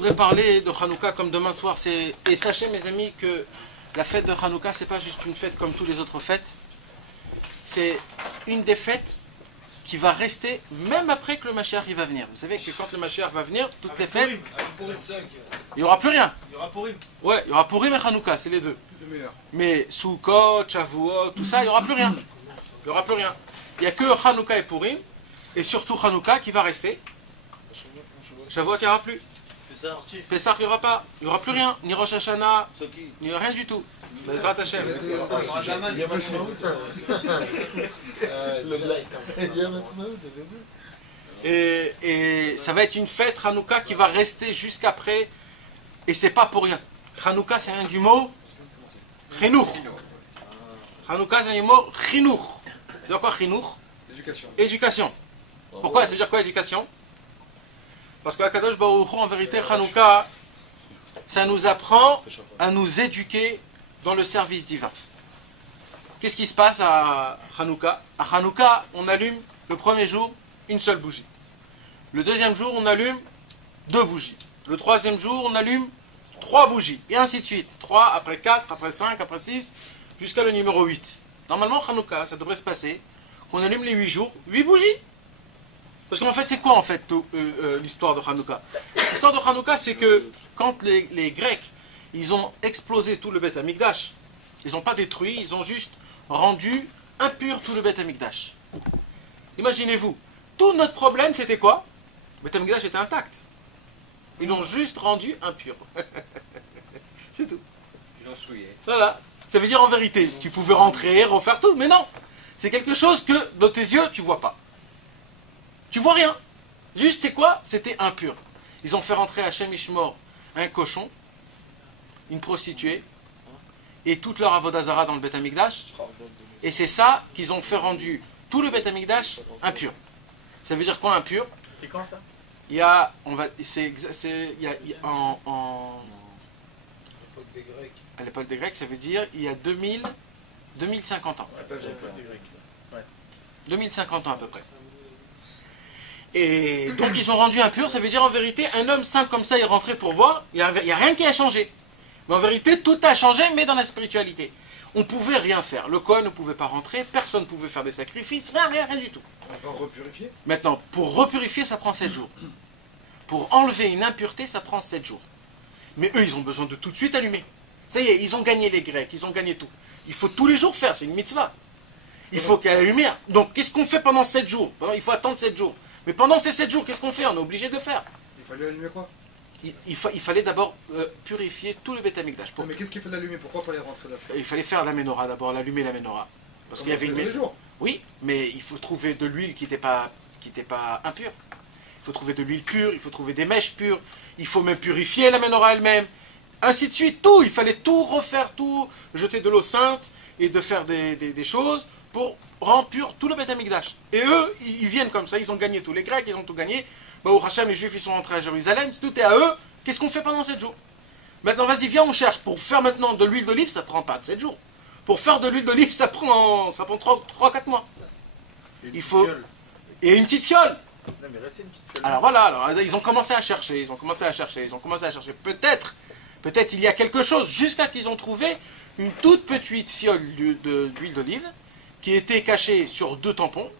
voudrais parler de Hanouka comme demain soir. Et sachez, mes amis, que la fête de Hanouka, c'est pas juste une fête comme toutes les autres fêtes. C'est une des fêtes qui va rester même après que le Mashiach il va venir. Vous savez que quand le Mashiach va venir, toutes les fêtes, il n'y aura plus rien. Il y aura Purim. Ouais, il y aura Purim et Hanouka, c'est les deux. Mais Sukkot, Shavuot, tout ça, il n'y aura plus rien. Il n'y aura plus rien. Il n'y a que Hanouka et Purim, et surtout Hanouka qui va rester. Shavuot, il n'y aura plus. Pessah, il n'y aura pas. Il n'y aura plus rien. Ni Rosh Hashanah, ni rien du tout. Bezrat Hashem. Et ça va être une fête Hanouka qui va rester jusqu'après. Et c'est pas pour rien. Hanouka, c'est un du mot Chinour. Hanouka, c'est un du mot Chinour. Ça veut dire quoi Chinour? Éducation. Pourquoi? Ça veut dire quoi éducation? Parce que Akadosh Baruch Hu, en vérité, Hanouka, ça nous apprend à nous éduquer dans le service divin. Qu'est-ce qui se passe à Hanouka? À Hanouka, on allume le premier jour une seule bougie. Le deuxième jour, on allume 2 bougies. Le troisième jour, on allume 3 bougies. Et ainsi de suite. 3, après 4, après 5, après 6, jusqu'à le numéro 8. Normalement, Hanouka, ça devrait se passer qu'on allume les 8 jours, 8 bougies. Parce qu'en fait, c'est quoi en fait l'histoire de Hanouka? L'histoire de Hanouka, c'est que quand les Grecs, ils ont explosé tout le Beth Amikdash, ils n'ont pas détruit, ils ont juste rendu impur tout le Beth Amikdash. Imaginez-vous, tout notre problème, c'était quoi? Le Beth Amikdash était intact. Ils l'ont juste rendu impur. C'est tout. Ils l'ont souillé. Voilà. Ça veut dire en vérité, tu pouvais rentrer, refaire tout, mais non. C'est quelque chose que dans tes yeux, tu vois pas. Tu vois rien. Juste, c'est quoi? C'était impur. Ils ont fait rentrer Hachem Ishmor un cochon, une prostituée, et toute leur avodazara dans le Beth Amikdash. Et c'est ça qu'ils ont fait rendu tout le Beth Amikdash impur. Ça veut dire quoi impur? C'est quand ça? Il y a, à l'époque des Grecs, ça veut dire il y a 2050 ans. 2050 ans à peu près. Et donc ils ont rendu impur, ça veut dire en vérité, un homme simple comme ça, il rentrait pour voir, il n'y a rien qui a changé. Mais en vérité, tout a changé, mais dans la spiritualité. On ne pouvait rien faire. Le Kohen ne pouvait pas rentrer, personne ne pouvait faire des sacrifices, rien du tout. On va repurifier. Maintenant, pour repurifier, ça prend 7 jours. Pour enlever une impureté, ça prend 7 jours. Mais eux, ils ont besoin de tout de suite allumer. Ça y est, ils ont gagné les Grecs, ils ont gagné tout. Il faut tous les jours faire, c'est une mitzvah. Il faut qu'il y ait la lumière. Donc, qu'est-ce qu'on fait pendant 7 jours? Il faut attendre 7 jours. Mais pendant ces 7 jours, qu'est-ce qu'on fait? On est obligé de le faire. Il fallait allumer quoi? Il fallait d'abord purifier tout le Beth Amikdash. Mais qu'est-ce qu'il fallait allumer? Pourquoi il fallait rentrer là? Il fallait faire la menorah d'abord, allumer la menorah. Parce qu'il y avait une menorah. Oui, mais il faut trouver de l'huile qui n'était pas impure. Il faut trouver de l'huile pure, il faut trouver des mèches pures, il faut même purifier la menorah elle-même. Ainsi de suite, tout. Il fallait tout refaire, tout, jeter de l'eau sainte et de faire des choses pour rendre pur tout le Beth Amikdash. Et eux, ils viennent comme ça, ils ont gagné tout. Les Grecs, ils ont tout gagné. Au Hachem, les Juifs, ils sont rentrés à Jérusalem, tout est à eux. Qu'est-ce qu'on fait pendant 7 jours? Maintenant, vas-y, viens, on cherche. Pour faire maintenant de l'huile d'olive, ça ne prend pas 7 jours. Pour faire de l'huile d'olive, ça prend 3-4 mois. Il faut... Et une petite fiole. Non, mais restez une petite fiole. Alors voilà, ils ont commencé à chercher, Peut-être il y a quelque chose, jusqu'à qu'ils ont trouvé une toute petite fiole d'huile d'olive qui était cachée sur 2 tampons.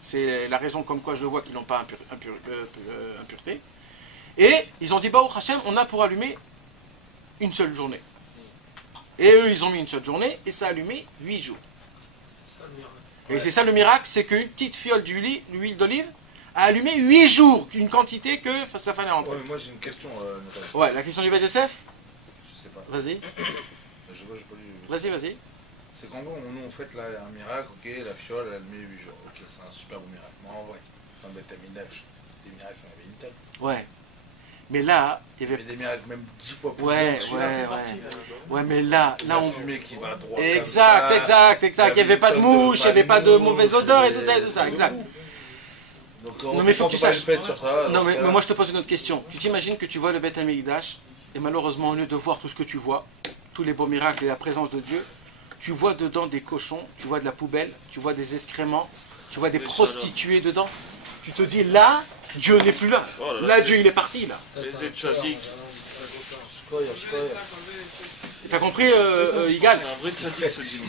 C'est la raison comme quoi je vois qu'ils n'ont pas impureté. Et ils ont dit, bah, au Hachem, on a pour allumer une seule journée. Et eux, ils ont mis une seule journée, et ça a allumé 8 jours. Et c'est ça le miracle, c'est qu'une petite fiole d'huile d'olive a allumé 8 jours, une quantité que ça fallait rentrer. Ouais, mais moi j'ai une question. Ouais, la question du Beth Yosef? Je sais pas. Vas-y. Vas-y. C'est qu'en gros, nous on fait là un miracle, ok, la fiole elle a allumé 8 jours. Ok, c'est un super beau miracle. Mais en vrai, dans le Beth Amikdash, des miracles, il y en avait une telle. Ouais. Mais là, il y avait des miracles même 10 fois plus Ouais, mais là on fumée qui va à droite. Exact. Il n'y avait pas de mouche, il n'y avait pas de mauvaise odeur et tout ça, exact. Donc, non, mais il faut que tu saches. Sur ça, non, mais moi je te pose une autre question. Tu t'imagines que tu vois le Beth Amikdash, et malheureusement, au lieu de voir tout ce que tu vois, tous les beaux miracles et la présence de Dieu, tu vois dedans des cochons, tu vois de la poubelle, tu vois des excréments, tu vois des prostituées dedans. Tu te dis là, Dieu n'est plus là. Là, Dieu il est parti là. T'as compris, Yigal? C'est un vrai tzaddik, ce Dieu.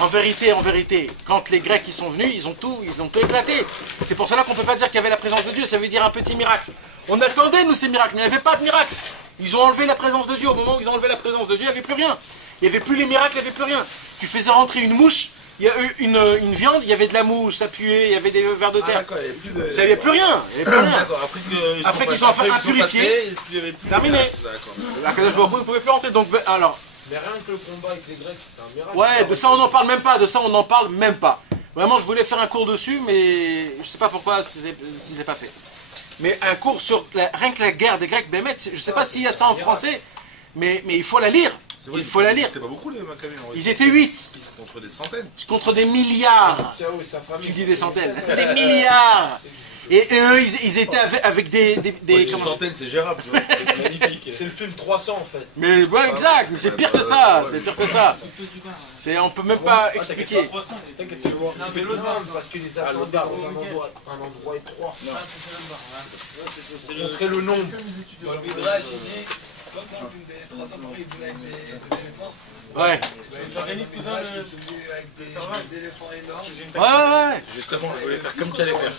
En vérité, quand les Grecs ils sont venus, ils ont tout éclaté. C'est pour cela qu'on ne peut pas dire qu'il y avait la présence de Dieu, ça veut dire un petit miracle. On attendait, nous, ces miracles, mais il n'y avait pas de miracle. Ils ont enlevé la présence de Dieu. Au moment où ils ont enlevé la présence de Dieu, il n'y avait plus rien. Il n'y avait plus les miracles, il n'y avait plus rien. Tu faisais rentrer une mouche, il y a eu une viande, il y avait de la mouche, ça puait, il y avait des vers de terre. Ça, il n'y avait plus rien. Il y avait plus rien. Après qu'ils ont enfin impurifié, terminé. La Kadosh Baruch Hu ne pouvait plus rentrer. Donc, alors. Mais rien que le combat avec les Grecs, c'était un miracle. Ouais, de ça on n'en parle même pas, Vraiment, je voulais faire un cours dessus, mais je sais pas pourquoi je ne l'ai pas fait. Mais un cours sur rien que la guerre des Grecs, Bémet, je sais pas s'il y a ça en français, mais il faut la lire. Il faut la lire. C'était pas beaucoup les Maccabées. Ils étaient 8. Contre des centaines. Contre des milliards. Tu dis des centaines. Des milliards. Et eux, ils étaient avec des centaines, c'est gérable. C'est magnifique. C'est le film 300 en fait. Mais ouais, exact. Mais c'est pire que ça. C'est pire que ça. On peut même pas expliquer. T'inquiète, tu vois. Parce que les attendent dans un endroit étroit. Montrer le nombre. Dans le Midrash, il dit, comme dans le film des 300 il voulait avec des éléphants. Ouais. J'organise tout ça avec des éléphants énormes. Ouais. Justement, je voulais faire comme tu allais faire.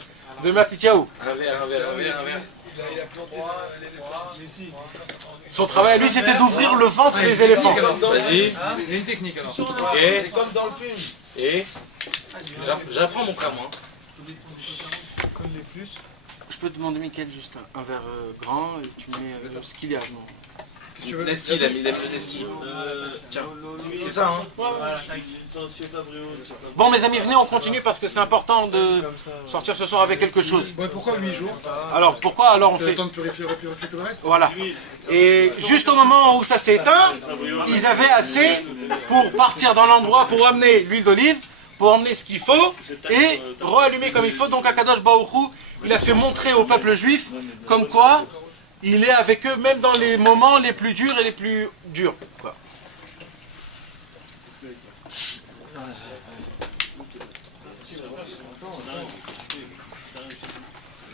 De Matityahu. Un verre. Il a planté l'éléphant. Son travail à lui, c'était d'ouvrir le ventre des éléphants. Vas-y, une technique alors. C'est comme dans le film. Et j'apprends mon frère, moi. Je peux te demander, Mickaël, juste un verre grand et tu mets ce qu'il y a. Nesti, il aime le Nesti. Tiens, c'est ça, hein. Bon, mes amis, venez, on continue parce que c'est important de sortir ce soir avec quelque chose. Ouais, pourquoi 8 jours? Alors, pourquoi alors on C'est fait... le temps de purifier tout le reste? Voilà. Et juste au moment où ça s'est éteint, ils avaient assez pour partir dans l'endroit, pour amener l'huile d'olive, pour emmener ce qu'il faut et rallumer comme il faut. Donc Akadosh Baruch Hu, il a fait montrer au peuple juif comme quoi il est avec eux même dans les moments les plus durs et les plus durs. Quoi.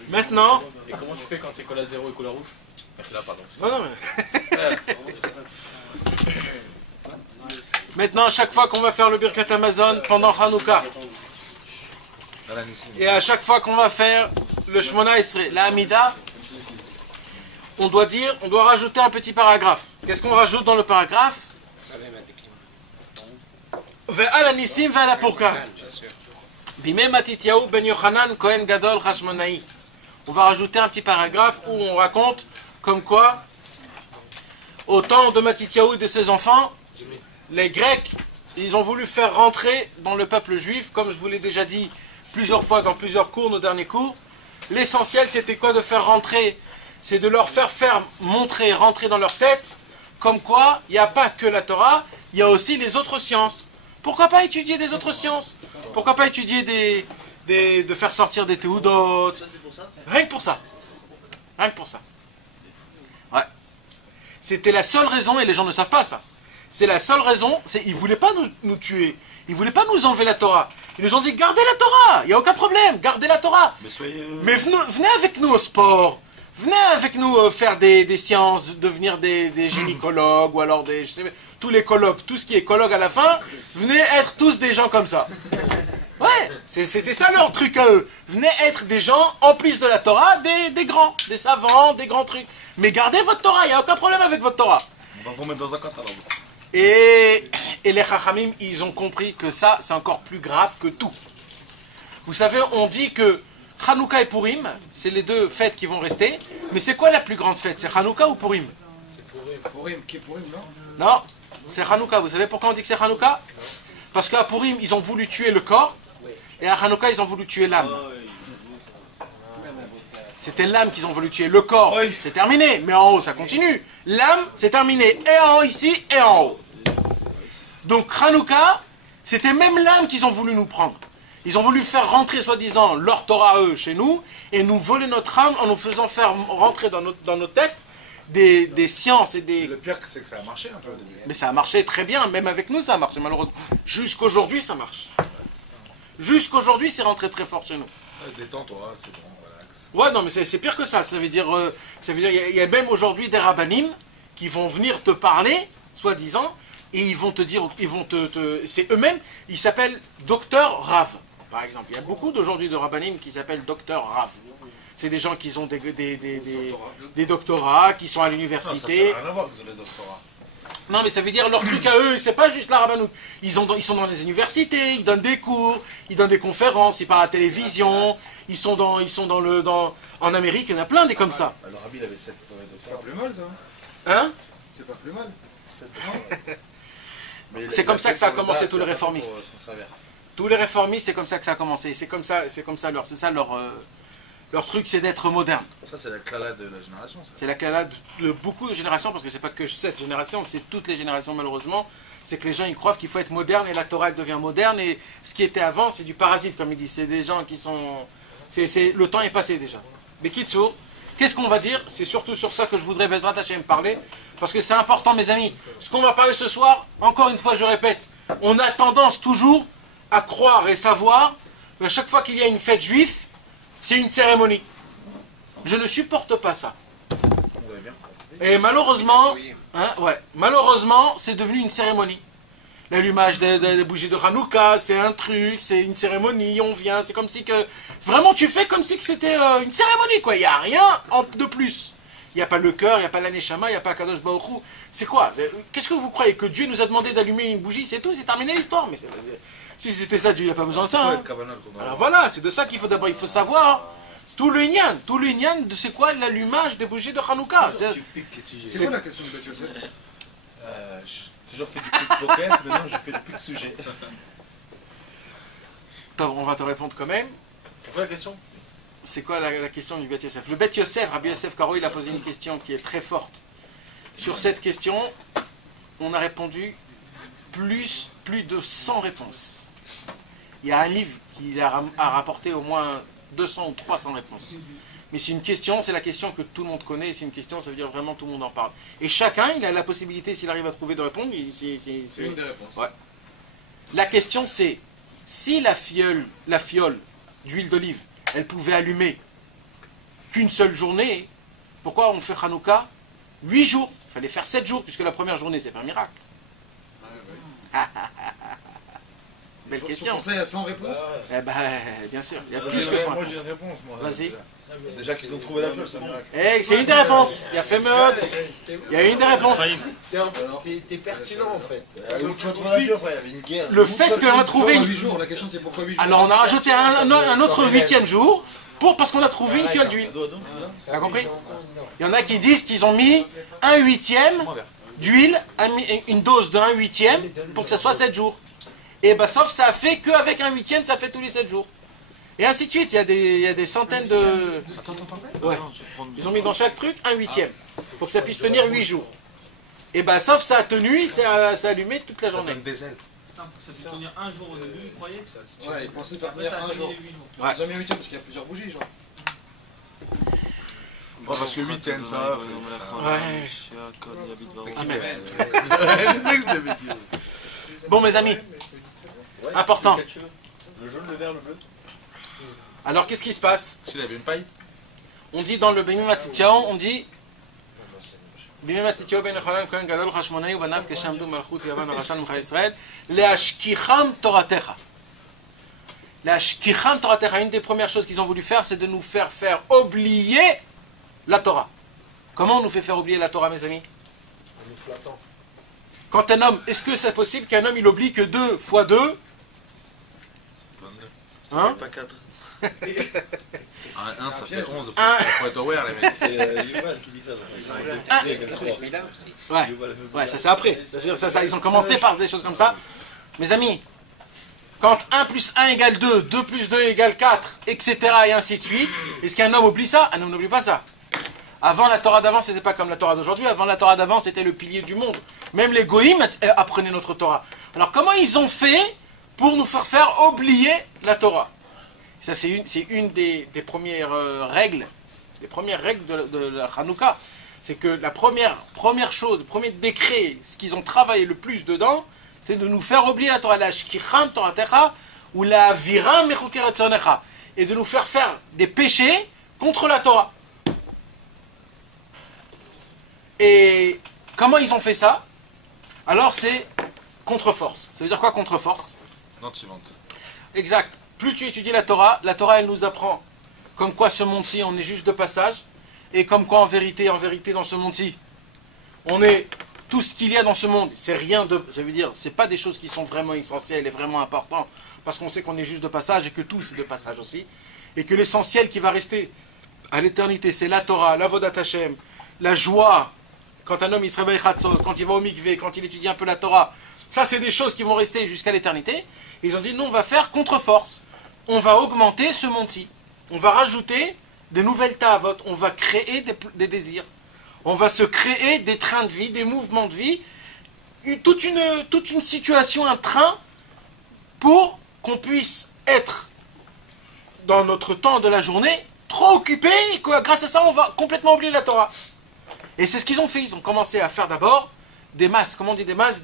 Maintenant... Et comment tu fais quand c'est cola 0 et cola rouge? Là, pardon. Non, mais... Maintenant, à chaque fois qu'on va faire le Birkat Amazon pendant Hanouka, et à chaque fois qu'on va faire le Shmona Esrei, la Hamida, on doit rajouter un petit paragraphe. Qu'est-ce qu'on rajoute dans le paragraphe? Ve'al Nissim ve'al Purkan. Bimei Matityahu ben Yochanan Kohen Gadol Hashmonaï. On va rajouter un petit paragraphe où on raconte comme quoi, au temps de Matityahu et de ses enfants, les Grecs, ils ont voulu faire rentrer dans le peuple juif, comme je vous l'ai déjà dit plusieurs fois dans plusieurs cours, nos derniers cours. L'essentiel, c'était quoi de faire rentrer? C'est de leur faire rentrer dans leur tête, comme quoi, il n'y a pas que la Torah, il y a aussi les autres sciences. Pourquoi pas étudier des autres sciences? Pourquoi pas étudier de faire sortir des théodotes? Rien que pour ça. Rien que pour ça. Ouais. C'était la seule raison, et les gens ne savent pas ça. C'est la seule raison, ils ne voulaient pas nous tuer. Ils ne voulaient pas nous enlever la Torah. Ils nous ont dit, gardez la Torah, il n'y a aucun problème, gardez la Torah. Mais venez avec nous au sport. Venez avec nous faire des sciences, devenir des gynécologues, ou alors je sais pas, tous les colloques, tout ce qui est colloque à la fin, venez être tous des gens comme ça. Ouais, c'était ça leur truc à eux. Venez être des gens, en plus de la Torah, des grands, des savants, des grands trucs. Mais gardez votre Torah, il n'y a aucun problème avec votre Torah. On va vous mettre dans un catalogue. Et les Chachamim, ils ont compris que ça, c'est encore plus grave que tout. Vous savez, on dit que Hanouka et Purim, c'est les deux fêtes qui vont rester. Mais c'est quoi la plus grande fête? C'est Hanouka ou Purim? C'est Purim, qui est Purim, non? Non, c'est Hanouka. Vous savez pourquoi on dit que c'est Hanouka? Parce qu'à Purim, ils ont voulu tuer le corps. Et à Hanouka, ils ont voulu tuer l'âme. C'était l'âme qu'ils ont voulu tuer. Le corps, c'est terminé. Mais en haut, ça continue. L'âme, c'est terminé. Et en haut ici, et en haut. Donc Hanouka, c'était même l'âme qu'ils ont voulu nous prendre. Ils ont voulu faire rentrer, soi-disant, leur Torah à eux chez nous, et nous voler notre âme en nous faisant faire rentrer dans nos têtes des sciences et des... Le pire, c'est que ça a marché un peu au début. Mais ça a marché très bien, même avec nous ça a marché malheureusement. Jusqu'aujourd'hui ça marche. Jusqu'aujourd'hui c'est rentré très fort chez nous. Détends-toi, c'est bon, relax. Ouais, non, mais c'est pire que ça. Ça veut dire, il y a même aujourd'hui des rabbinim qui vont venir te parler, soi-disant, et ils vont te dire, c'est eux-mêmes, ils s'appellent docteur Rav, par exemple. Il y a beaucoup d'aujourd'hui de rabbinim qui s'appellent docteur Rav. C'est des gens qui ont des doctorats, qui sont à l'université. Ça n'a rien à voir avec les doctorats. Non, mais ça veut dire leur truc à eux, c'est pas juste la rabbanout. Ils sont dans les universités, ils donnent des cours, ils donnent des conférences, ils parlent à la télévision, en Amérique, il y en a plein des comme ça. Le rabbi, il avait 7 C'est pas plus mal ça. Hein? C'est pas plus mal. C'est comme ça que ça a commencé tous les réformistes. Tous les réformistes, c'est comme ça que ça a commencé. C'est ça leur truc, c'est d'être moderne. Ça, c'est la clala de la génération. C'est la clala de beaucoup de générations, parce que c'est pas que cette génération, c'est toutes les générations malheureusement. C'est que les gens ils croient qu'il faut être moderne et la Torah elle devient moderne et ce qui était avant c'est du parasite comme ils disent. C'est des gens qui sont... le temps est passé déjà. Mais Kitsour, qu'est-ce qu'on va dire? C'est surtout sur ça que je voudrais Bezrat Hashem parler, parce que c'est important mes amis. Ce qu'on va parler ce soir, encore une fois je répète, on a tendance toujours à croire et savoir qu'à chaque fois qu'il y a une fête juive, c'est une cérémonie. Je ne supporte pas ça. Et malheureusement, malheureusement, c'est devenu une cérémonie. L'allumage des bougies de Hanouka, c'est un truc, c'est une cérémonie, on vient, c'est comme si que... Vraiment, tu fais comme si que c'était une cérémonie, quoi. Il n'y a rien de plus. Il n'y a pas le cœur, il n'y a pas l'aneshama, il n'y a pas Kadosh Baruch Hu. C'est quoi? Qu'est-ce que vous croyez? Que Dieu nous a demandé d'allumer une bougie, c'est tout, c'est terminé l'histoire. Mais si c'était ça, Dieu n'a pas besoin de ça. Hein. Alors voilà, c'est de ça qu'il faut d'abord, il faut savoir. Tout le Inyan, c'est quoi l'allumage des bougies de Hanouka? C'est quoi la question de Beth Yosef? J'ai toujours fait du pick-pocket, maintenant je fais du pick-sujet. On va te répondre quand même. C'est quoi la question? C'est quoi la question du Beth Yosef? Le Beth Yosef, Rabbi Yosef Karo, il a posé une question qui est très forte. Sur cette question, on a répondu plus de 100 réponses. Il y a un livre qui a rapporté au moins 200 ou 300 réponses. Mais c'est une question, c'est la question que tout le monde connaît, c'est une question, ça veut dire vraiment tout le monde en parle. Et chacun, il a la possibilité, s'il arrive à trouver de répondre, C'est une des réponses. Ouais. La question c'est, si la fiole d'huile d'olive, elle pouvait allumer qu'une seule journée, pourquoi on fait Hanouka 8 jours? Il fallait faire 7 jours, puisque la première journée, c'est pas un miracle. Belle question. Pour ça, il y a 100 réponses. Eh ben, bien sûr, il y a plus que 100 Moi réponses. j'ai une réponse, moi. Vas-y. Déjà qu'ils ont trouvé la fiole, c'est un miracle. Eh, c'est une des réponses. Il y a fait mode. Il y a une des réponses. T'es pertinent en fait. Le fait qu'on a trouvé Pourquoi une... 8 jours? La question c'est pourquoi 8 jours? Alors on a rajouté un autre 8e jour parce qu'on a trouvé une fiole d'huile. T'as compris? Il y en a qui disent qu'ils ont mis un 8e d'huile, une dose de 1/8 pour que ça soit 7 jours. Et bah sauf ça a fait qu'avec un 8e, ça fait tous les 7 jours. Et ainsi de suite, il y a des centaines de... Ouais. Ils ont mis dans chaque truc un 8e pour que ça puisse tenir 8 jours. Et bah sauf ça a tenu, ça a allumé toute la journée. Des ailes. Ça fait tenir un jour au début, vous croyez? Ouais, ils pensaient faire Après, tenir ça a un tenu jour. les 8 jours. Ouais. Ils ont mis 8 parce qu'il y a plusieurs bougies, genre. Bon, parce que 8 ça va. Ouais. Amen. Bon mes amis, important. Le jaune, le vert, le bleu. Alors qu'est-ce qui se passe? S'il avait une paille. On dit dans le Bimim Matityahu, on dit Bimim Matityahu ben Yochanan Kohen Gadol Chashmonai ubanav keshamdu malchut Yavan Rashan Mcha Israël leashkicham Toratecha. Leashkicham Toratecha, une des premières choses qu'ils ont voulu faire, c'est de nous faire oublier la Torah. Comment on nous fait faire oublier la Torah, mes amis? En nous flattant. Quand un homme, est-ce que c'est possible qu'un homme il oublie que 2 fois 2? Hein? Pas 4. 1, ça fait 11. Un. Faut être aware, les mecs. C'est Yuval qui dit ça. Ouais, ça c'est après. Ça, ils ont commencé par des choses comme ça. Mes amis, quand 1 plus 1 égale 2, 2 plus 2 égale 4, etc. et ainsi de suite, est-ce qu'un homme oublie ça? Un homme n'oublie pas ça. Avant la Torah d'avant, c'était pas comme la Torah d'aujourd'hui. Avant la Torah d'avant, c'était le pilier du monde. Même les goïms apprenaient notre Torah. Alors comment ils ont fait pour nous faire oublier la Torah? Ça, c'est une des premières règles, de la Hanouka. C'est que la première chose, le premier décret, ce qu'ils ont travaillé le plus dedans, c'est de nous faire oublier la Torah, la shkicham Toratecha ou la viram mechukei ratzonecha, et de nous faire des péchés contre la Torah. Et comment ils ont fait ça? Alors c'est contre-force. Ça veut dire quoi contre-force? Note suivante. Exact. Plus tu étudies la Torah elle nous apprend comme quoi ce monde-ci, on est juste de passage, et comme quoi en vérité, dans ce monde-ci, on est tout ce qu'il y a dans ce monde. C'est rien de, ça veut dire, c'est pas des choses qui sont vraiment essentielles et vraiment importantes, parce qu'on sait qu'on est juste de passage et que tout c'est de passage aussi, et que l'essentiel qui va rester à l'éternité, c'est la Torah, l'avodat Hashem, la joie. Quand un homme il se réveille quand il va au mikvé, quand il étudie un peu la Torah, ça c'est des choses qui vont rester jusqu'à l'éternité. Ils ont dit non, on va faire contre-force. On va augmenter ce monde-ci. On va rajouter des nouvelles ta'avot. On va créer des désirs. On va se créer des trains de vie, des mouvements de vie. Toute une situation, un train pour qu'on puisse être dans notre temps de la journée trop occupé et que grâce à ça on va complètement oublier la Torah. Et c'est ce qu'ils ont fait. Ils ont commencé à faire d'abord des masses. Comment on dit des masses?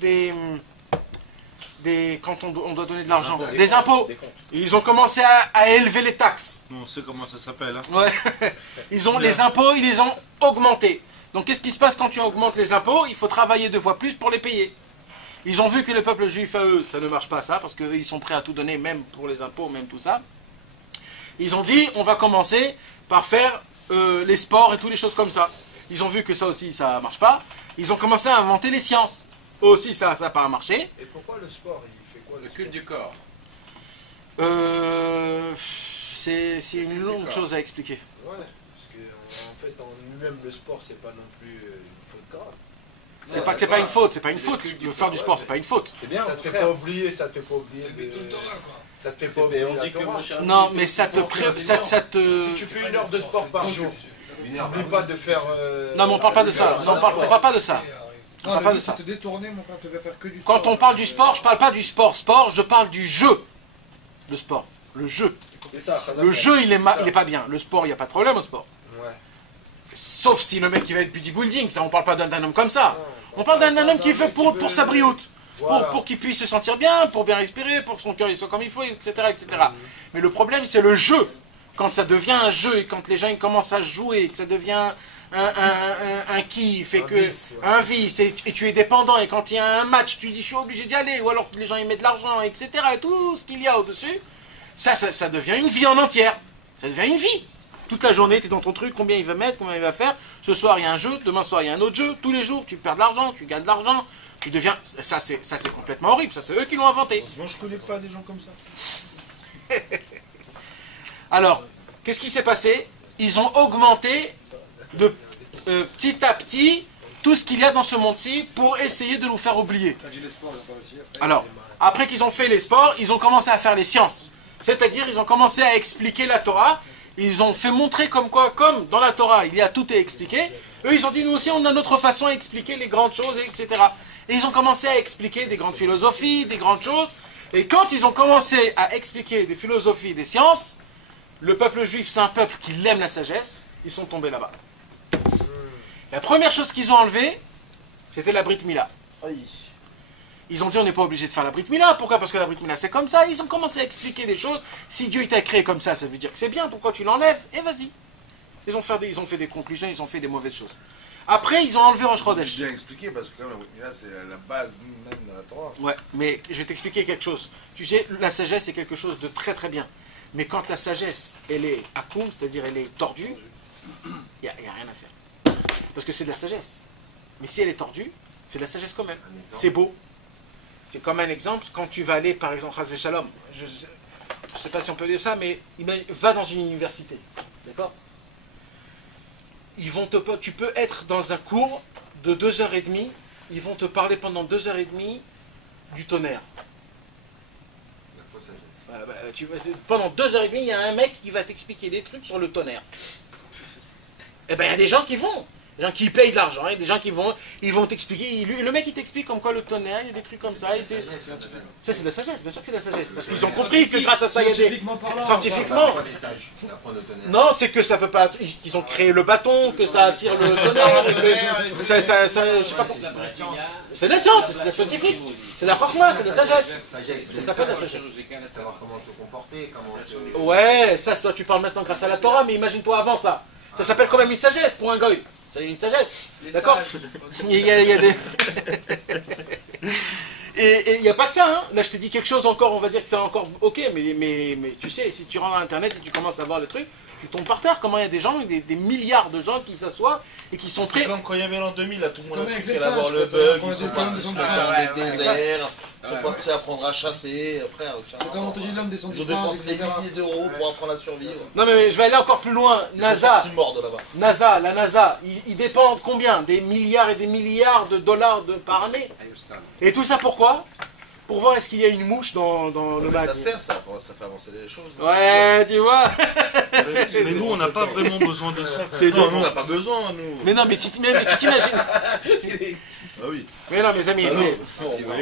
Quand on doit donner de l'argent. Des impôts. Et ils ont commencé à élever les taxes. On sait comment ça s'appelle. Hein. Ouais. Les impôts, ils les ont augmentés. Donc qu'est-ce qui se passe quand tu augmentes les impôts? Il faut travailler 2 fois plus pour les payer. Ils ont vu que le peuple juif, à eux, ça ne marche pas ça, parce qu'eux, ils sont prêts à tout donner, même pour les impôts, même tout ça. Ils ont dit, on va commencer par faire les sports et toutes les choses comme ça. Ils ont vu que ça aussi, ça ne marche pas. Ils ont commencé à inventer les sciences. Eux aussi, ça n'a pas marché. Et pourquoi le sport? Il fait quoi Le culte du corps. C'est une longue chose à expliquer. Ouais, parce qu'en fait, en lui-même, le sport, c'est pas non plus une faute grave. C'est pas une faute, c'est pas une faute. Le faire du sport, c'est pas une faute. C'est bien, Ça te fait pas oublier, ça te fait pas oublier. Tout le temps là, quoi. Ça te fait pas oublier. on dit que mon cher Non, ami, mais ça te... Si tu fais 1 heure de sport par jour, n'oublie pas de faire. Non, mais on parle pas de ça. Non, on parle pas de ça. On parle pas de ça. te détourner, mon quand tu vas faire que du Quand on parle du sport, je parle pas du sport. Je parle du jeu. Le sport. Le jeu. C'est ça. Le jeu, il est pas bien. Le sport, il n'y a pas de problème au sport. Ouais. Sauf si le mec qui va être bodybuilding, ça on parle pas d'un homme comme ça. On parle d'un homme qui est fait pour sa brioute. Voilà. Pour qu'il puisse se sentir bien, pour bien respirer, pour que son cœur il soit comme il faut, etc. etc. Mais le problème, c'est le jeu. Quand ça devient un jeu et quand les gens ils commencent à jouer, que ça devient un kiff, et un vice, et tu es dépendant, et quand il y a un match, tu dis je suis obligé d'y aller, ou alors les gens ils mettent de l'argent, etc. Et tout ce qu'il y a au-dessus, ça devient une vie en entière. Ça devient une vie. Toute la journée, tu es dans ton truc, combien il va mettre, combien il va faire. Ce soir, il y a un jeu, demain soir, il y a un autre jeu. Tous les jours, tu perds de l'argent, tu gagnes de l'argent. Tu deviens... Ça, c'est complètement horrible. Ça, c'est eux qui l'ont inventé. Moi, je connais pas des gens comme ça. Alors, qu'est-ce qui s'est passé? Ils ont augmenté de petit à petit tout ce qu'il y a dans ce monde-ci pour essayer de nous faire oublier. Alors, après qu'ils ont fait les sports, ils ont commencé à faire les sciences. C'est-à-dire, ils ont commencé à expliquer la Torah. Ils ont fait montrer comme dans dans la Torah, il y a tout est expliqué. Eux, ils ont dit, nous aussi, on a notre façon à expliquer les grandes choses, etc. Et ils ont commencé à expliquer des grandes philosophies, des grandes choses. Et quand ils ont commencé à expliquer des philosophies, des sciences, le peuple juif, c'est un peuple qui aime la sagesse, ils sont tombés là-bas. La première chose qu'ils ont enlevée, c'était la Brit Mila. Ils ont dit on n'est pas obligé de faire la Brit Mila. Pourquoi? Parce que la Brit Mila c'est comme ça. Ils ont commencé à expliquer des choses. Si Dieu t'a créé comme ça veut dire que c'est bien. Pourquoi tu l'enlèves? Et vas-y. Ils ont fait des conclusions, ils ont fait des mauvaises choses. Après, ils ont enlevé Rosh Chodesh. Bien expliqué parce que quand même, la Brit Mila, c'est la base même de la Torah. Ouais, mais je vais t'expliquer quelque chose. Tu sais, la sagesse est quelque chose de très très bien. Mais quand la sagesse, elle est akoum, c'est-à-dire elle est tordue, il n'y a rien à faire. Parce que c'est de la sagesse. Mais si elle est tordue, c'est de la sagesse quand même. C'est beau. C'est comme un exemple, quand tu vas aller, par exemple, Chas Shalom, je ne sais pas si on peut dire ça, mais va dans une université. D'accord? Tu peux être dans un cours de 2h30, ils vont te parler pendant 2h30 du tonnerre. Pendant 2h30, il y a un mec qui va t'expliquer des trucs sur le tonnerre. Eh bien, il y a des gens qui vont. Des gens qui payent de l'argent, hein, des gens qui vont t'expliquer. Le mec il t'explique comme quoi le tonnerre, il y a des trucs comme ça. Ça c'est de la sagesse, bien sûr que c'est de la sagesse. Parce qu'ils ont compris que grâce à ça il y a des. Scientifiquement. Non, c'est que ça peut pas. Ils ont créé le bâton, que ça attire le tonnerre. Je sais pas pourquoi. C'est de la science, c'est de la scientifique. C'est de la chorma, c'est de la sagesse. Ça s'appelle de la sagesse. Savoir comment se comporter, comment se... Ouais, ça, toi tu parles maintenant grâce à la Torah, mais imagine-toi avant ça. Ça s'appelle quand même une sagesse pour un goy. C'est une sagesse. D'accord? Il y a des. Et il n'y a pas que ça, hein. Là je t'ai dit quelque chose encore, on va dire que c'est encore ok, mais tu sais, si tu rentres à internet et tu commences à voir le truc, tu tombes par terre. Comment il y a des gens, des milliards de gens qui s'assoient et qui sont prêts. C'est comme quand il y avait l'an 2000, là, tout le monde a cru qu'elle singes, avoir le quoi, bug, quand ils sont on partis était dans dans des déserts, ils sont partis apprendre à chasser, frère. C'est comme on te dit l'homme descend Ils du ont singe, dépensé des etc. milliers d'euros pour apprendre à survivre. Non mais je vais aller encore plus loin. Ils sont NASA, sortis morts de là-bas. la NASA, ils dépendent combien? Des milliards et des milliards de dollars par année. Et tout ça pourquoi? Pour voir est-ce qu'il y a une mouche dans le Mais mag. ça sert, ça fait avancer les choses. Ouais, tu vois. Mais nous, on n'a pas vraiment besoin de ça. Non, nous, on n'a pas besoin, nous. Mais non, mais tu t'imagines. Ah oui. Mais non, mes amis, c'est.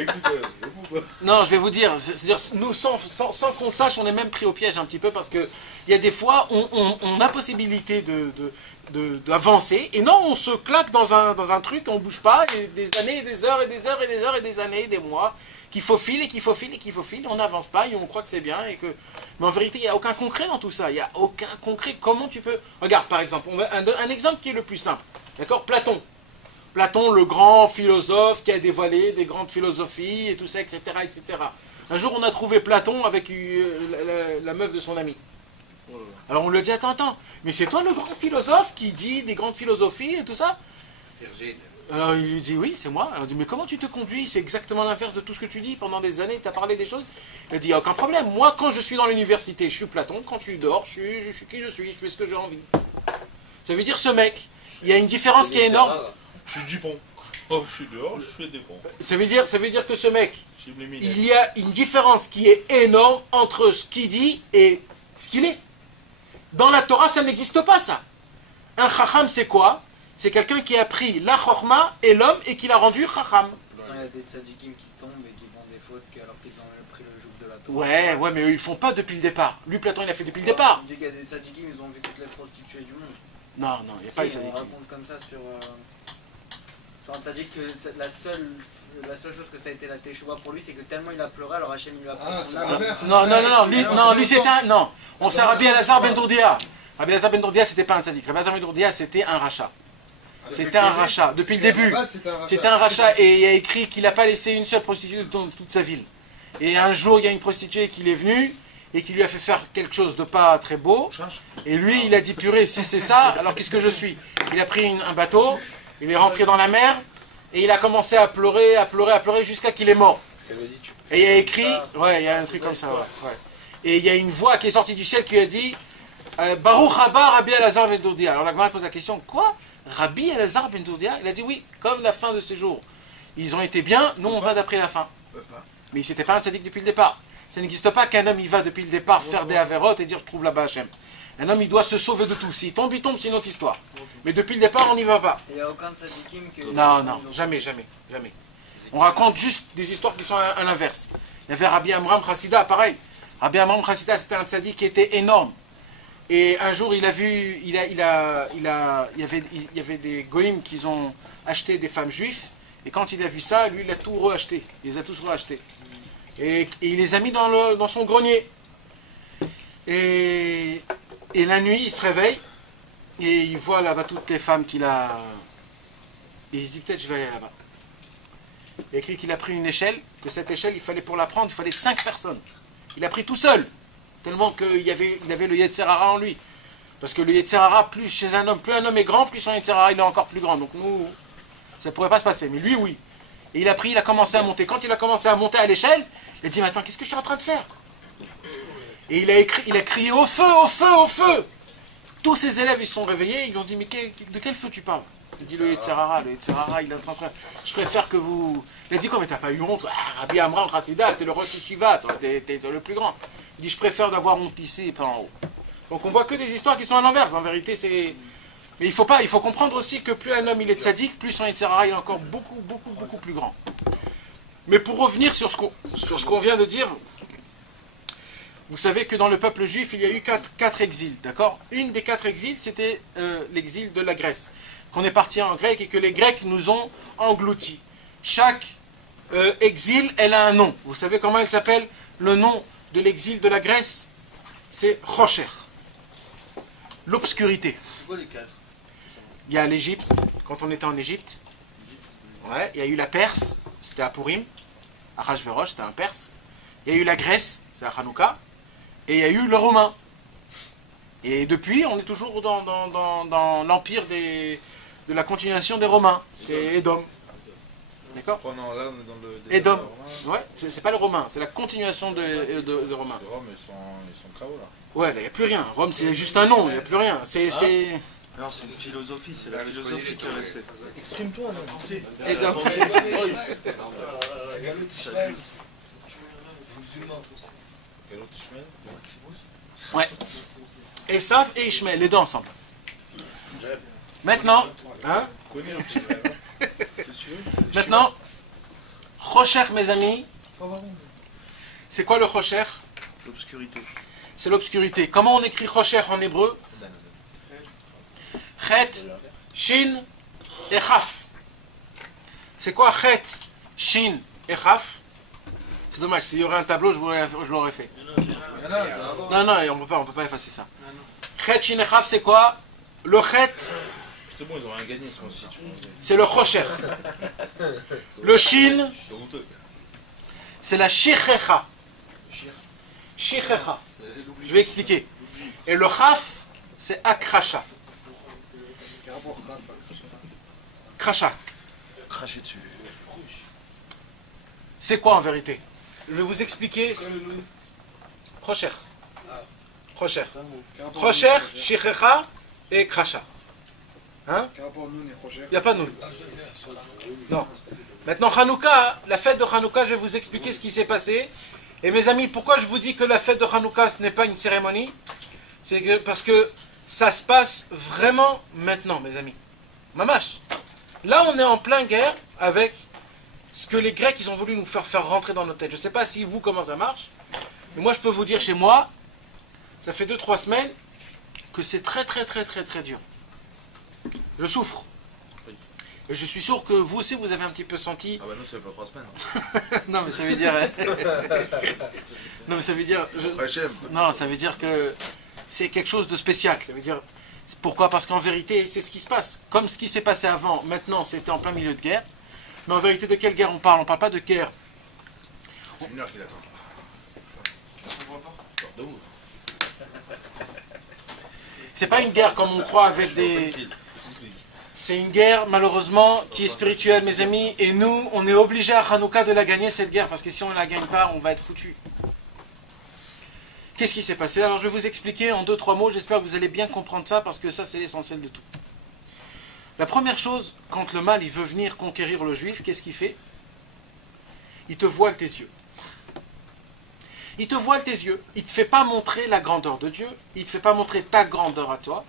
Écoute, Non, je vais vous dire, c'est-à-dire, nous, sans qu'on le sache, on est même pris au piège un petit peu parce que il y a des fois, on a possibilité d'avancer et non, on se claque dans un truc, on bouge pas, et des années, et des heures, et des heures, et des heures, et des années, des mois, qu'il faut filer, on n'avance pas et on croit que c'est bien et que. Mais en vérité, il n'y a aucun concret dans tout ça, il n'y a aucun concret. Comment tu peux. Regarde, par exemple, un exemple qui est le plus simple, d'accord? Platon, le grand philosophe qui a dévoilé des grandes philosophies et tout ça, etc., etc. Un jour, on a trouvé Platon avec la meuf de son ami. Alors on lui a dit, attends, mais c'est toi le grand philosophe qui dit des grandes philosophies et tout ça? Alors il lui dit, oui, c'est moi. Alors il dit, mais comment tu te conduis? C'est exactement l'inverse de tout ce que tu dis. Pendant des années, tu as parlé des choses. Il a dit, il n'y a aucun problème. Moi, quand je suis dans l'université, je suis Platon. Quand je suis dehors, je suis qui je suis. Je fais ce que j'ai envie. Ça veut dire, ce mec, il y a une différence qui est énorme. je suis Dupont. Oh, je suis dehors, je fais des ponts. Ça veut dire que ce mec, J'ai les minettes. il y a une différence qui est énorme entre ce qu'il dit et ce qu'il est. Dans la Torah, ça n'existe pas, ça. Un chacham, c'est quoi? C'est quelqu'un qui a pris la chorma et l'homme et qui l'a rendu chacham. Il y a des tzadikim qui tombent et qui font des fautes alors qu'ils ont pris le joug de la Torah. Ouais, mais eux, ils font pas depuis le départ. Lui, Platon, il a fait depuis le départ. On dit qu'il y a des tzadikim, ils ont vu toutes les prostituées du monde. Non, il n'y a pas les Si, on tzadikim. raconte comme ça sur un tzadik que la seule chose que ça a été la teshuva pour lui, c'est que tellement il a pleuré, alors Hachem il lui a pris son âme. Lui, c'était un... Non, on sait Rabbi Elazar ben Dourdia. Rabbi Elazar ben Dourdia, c'était pas un tzadik. Rabbi Elazar ben Dourdia, c'était un rachat. C'était un rachat, depuis le début. C'était un rachat et il a écrit qu'il n'a pas laissé une seule prostituée dans toute sa ville. Et un jour, il y a une prostituée qui est venue et qui lui a fait faire quelque chose de pas très beau. Et lui, il a dit, purée, si c'est ça, alors qu'est-ce que je suis? Il a pris un bateau, il est rentré dans la mer et il a commencé à pleurer jusqu'à qu'il est mort. Et il a écrit, ouais, il y a un truc comme ça, ouais. Et il y a une voix qui est sortie du ciel qui lui a dit, Baruch haba Rabbi Elazar ben Dourdia. Alors la Gemara pose la question, quoi? Rabbi Elazar ben Dourdia? Il a dit oui, comme la fin de ses jours. Ils ont été bien, nous on va d'après la fin. Mais c'était pas un tzaddik depuis le départ. Ça n'existe pas qu'un homme il va depuis le départ faire des avérotes et dire je trouve là-bas Hachem. Un homme il doit se sauver de tout. S'il tombe, c'est une autre histoire. Mais depuis le départ on n'y va pas. Il n'y a aucun tzadikim que... Non, jamais. On raconte juste des histoires qui sont à l'inverse. Il y avait Rabbi Amram Chassida, pareil. Rabbi Amram Chassida c'était un tzaddik qui était énorme. Et un jour, il a vu, il y avait des goïms qui ont acheté des femmes juives. Et quand il a vu ça, lui, il a tout reacheté. Il les a tous reachetés. Et il les a mis dans son grenier. Et la nuit, il se réveille. Et il voit là-bas toutes les femmes qu'il a. Et il se dit, peut-être je vais aller là-bas. Il a écrit qu'il a pris une échelle. Que cette échelle, pour la prendre, il fallait 5 personnes. Il a pris tout seul. Tellement qu'il avait le Yetzer Hara en lui. Parce que le Yetzer Hara, plus chez un homme, plus un homme est grand, plus son Yetzer Hara il est encore plus grand. Donc nous, ça ne pourrait pas se passer. Mais lui, oui. Et il a commencé à monter. Quand il a commencé à monter à l'échelle, il a dit, mais attends, qu'est-ce que je suis en train de faire? Et il a crié, au feu, au feu, au feu! Tous ses élèves, ils se sont réveillés, ils lui ont dit, mais de quel feu tu parles? Il dit, le Yetzer Hara, il est en train de... Je préfère que vous... Il a dit, quoi, mais t'as pas eu honte? Ah, Rabbi Amram Chassida, t'es le Rosh Yeshiva, t'es le plus grand. Il dit, je préfère d'avoir honte ici et pas en haut. Donc on voit que des histoires qui sont à l'inverse. En vérité, c'est Mais il faut comprendre aussi que plus un homme il est tzaddik, plus son Yetzer Hara il est encore beaucoup plus grand. Mais pour revenir sur ce qu'on vient de dire, vous savez que dans le peuple juif, il y a eu quatre exils, d'accord? Une des 4 exils, c'était l'exil de la Grèce, qu'on est parti en grec et que les Grecs nous ont engloutis. Chaque exil, elle a un nom. Vous savez comment elle s'appelle? Le nom de l'exil de la Grèce, c'est Rocher, l'obscurité. C'est quoi les 4? Il y a l'Égypte, quand on était en Égypte. Ouais, il y a eu la Perse, c'était à Purim. Ahasverosh, c'était un Perse. Il y a eu la Grèce, c'est à Hanouka. Et il y a eu le Romain. Et depuis, on est toujours dans l'empire de la continuation des Romains. C'est Édom. D'accord? Oh non, là on est dans le... Édom. Ouais, c'est pas le Romain, c'est la continuation de Romain. Rome, ils sont KO là. Ouais, il n'y a plus rien. Rome, c'est juste un nom, il n'y a plus rien. Non, c'est une philosophie, c'est la philosophie qui est restée. Exprime-toi, là. Édom. Ouais. Esav et Ishmael, les deux ensemble. Maintenant, hein? Maintenant, Rocher, mes amis, c'est quoi le Rocher? L'obscurité. C'est l'obscurité. Comment on écrit Rocher en hébreu? Chet, Shin et Chaf. C'est quoi Chet, Shin et Chaf? C'est dommage, s'il y aurait un tableau, je l'aurais fait. Non, on peut pas effacer ça. Chet, Shin et Chaf, c'est quoi? Le Chet, C'est bon, ils ont rien gagné ce mois-ci. c'est le Rocher. Le Shin, c'est la Shichecha. Shichecha. Je vais expliquer. Et le Chaf, c'est Akracha. Kracha. Cracher dessus. C'est quoi en vérité? Je vais vous expliquer. Rocher. Rocher. Rocher, Shichecha et Kracha. Hein? Il n'y a pas de nous. Non. Maintenant, Hanouka, la fête de Hanouka, je vais vous expliquer ce qui s'est passé. Et mes amis, pourquoi je vous dis que la fête de Hanouka, ce n'est pas une cérémonie? C'est que parce que ça se passe vraiment maintenant, mes amis. Mamash. Là, on est en plein guerre avec ce que les Grecs, ils ont voulu nous faire rentrer dans nos têtes. Je ne sais pas si vous, comment ça marche. Mais moi, je peux vous dire chez moi, ça fait 2-3 semaines que c'est très dur. Je souffre. Et je suis sûr que vous aussi, vous avez un petit peu senti... Ah bah nous, ça fait pas 3 semaines. Non, mais ça veut dire... Non, mais ça veut dire... Non, ça veut dire que c'est quelque chose de spécial. Ça veut dire... Pourquoi? Parce qu'en vérité, c'est ce qui se passe. Comme ce qui s'est passé avant, maintenant, c'était en plein milieu de guerre. Mais en vérité, de quelle guerre on parle? On ne parle pas de guerre. C'est une heure qu'il attend. C'est pas une guerre comme on croit avec des... C'est une guerre, malheureusement, qui est spirituelle, mes amis. Et nous, on est obligés à Hanouka de la gagner, cette guerre. Parce que si on ne la gagne pas, on va être foutus. Qu'est-ce qui s'est passé? Alors, je vais vous expliquer en 2-3 mots. J'espère que vous allez bien comprendre ça, parce que ça, c'est l'essentiel de tout. La première chose, quand le mal il veut venir conquérir le juif, qu'est-ce qu'il fait? Il te voile tes yeux. Il te voile tes yeux. Il ne te fait pas montrer la grandeur de Dieu. Il ne te fait pas montrer ta grandeur à toi.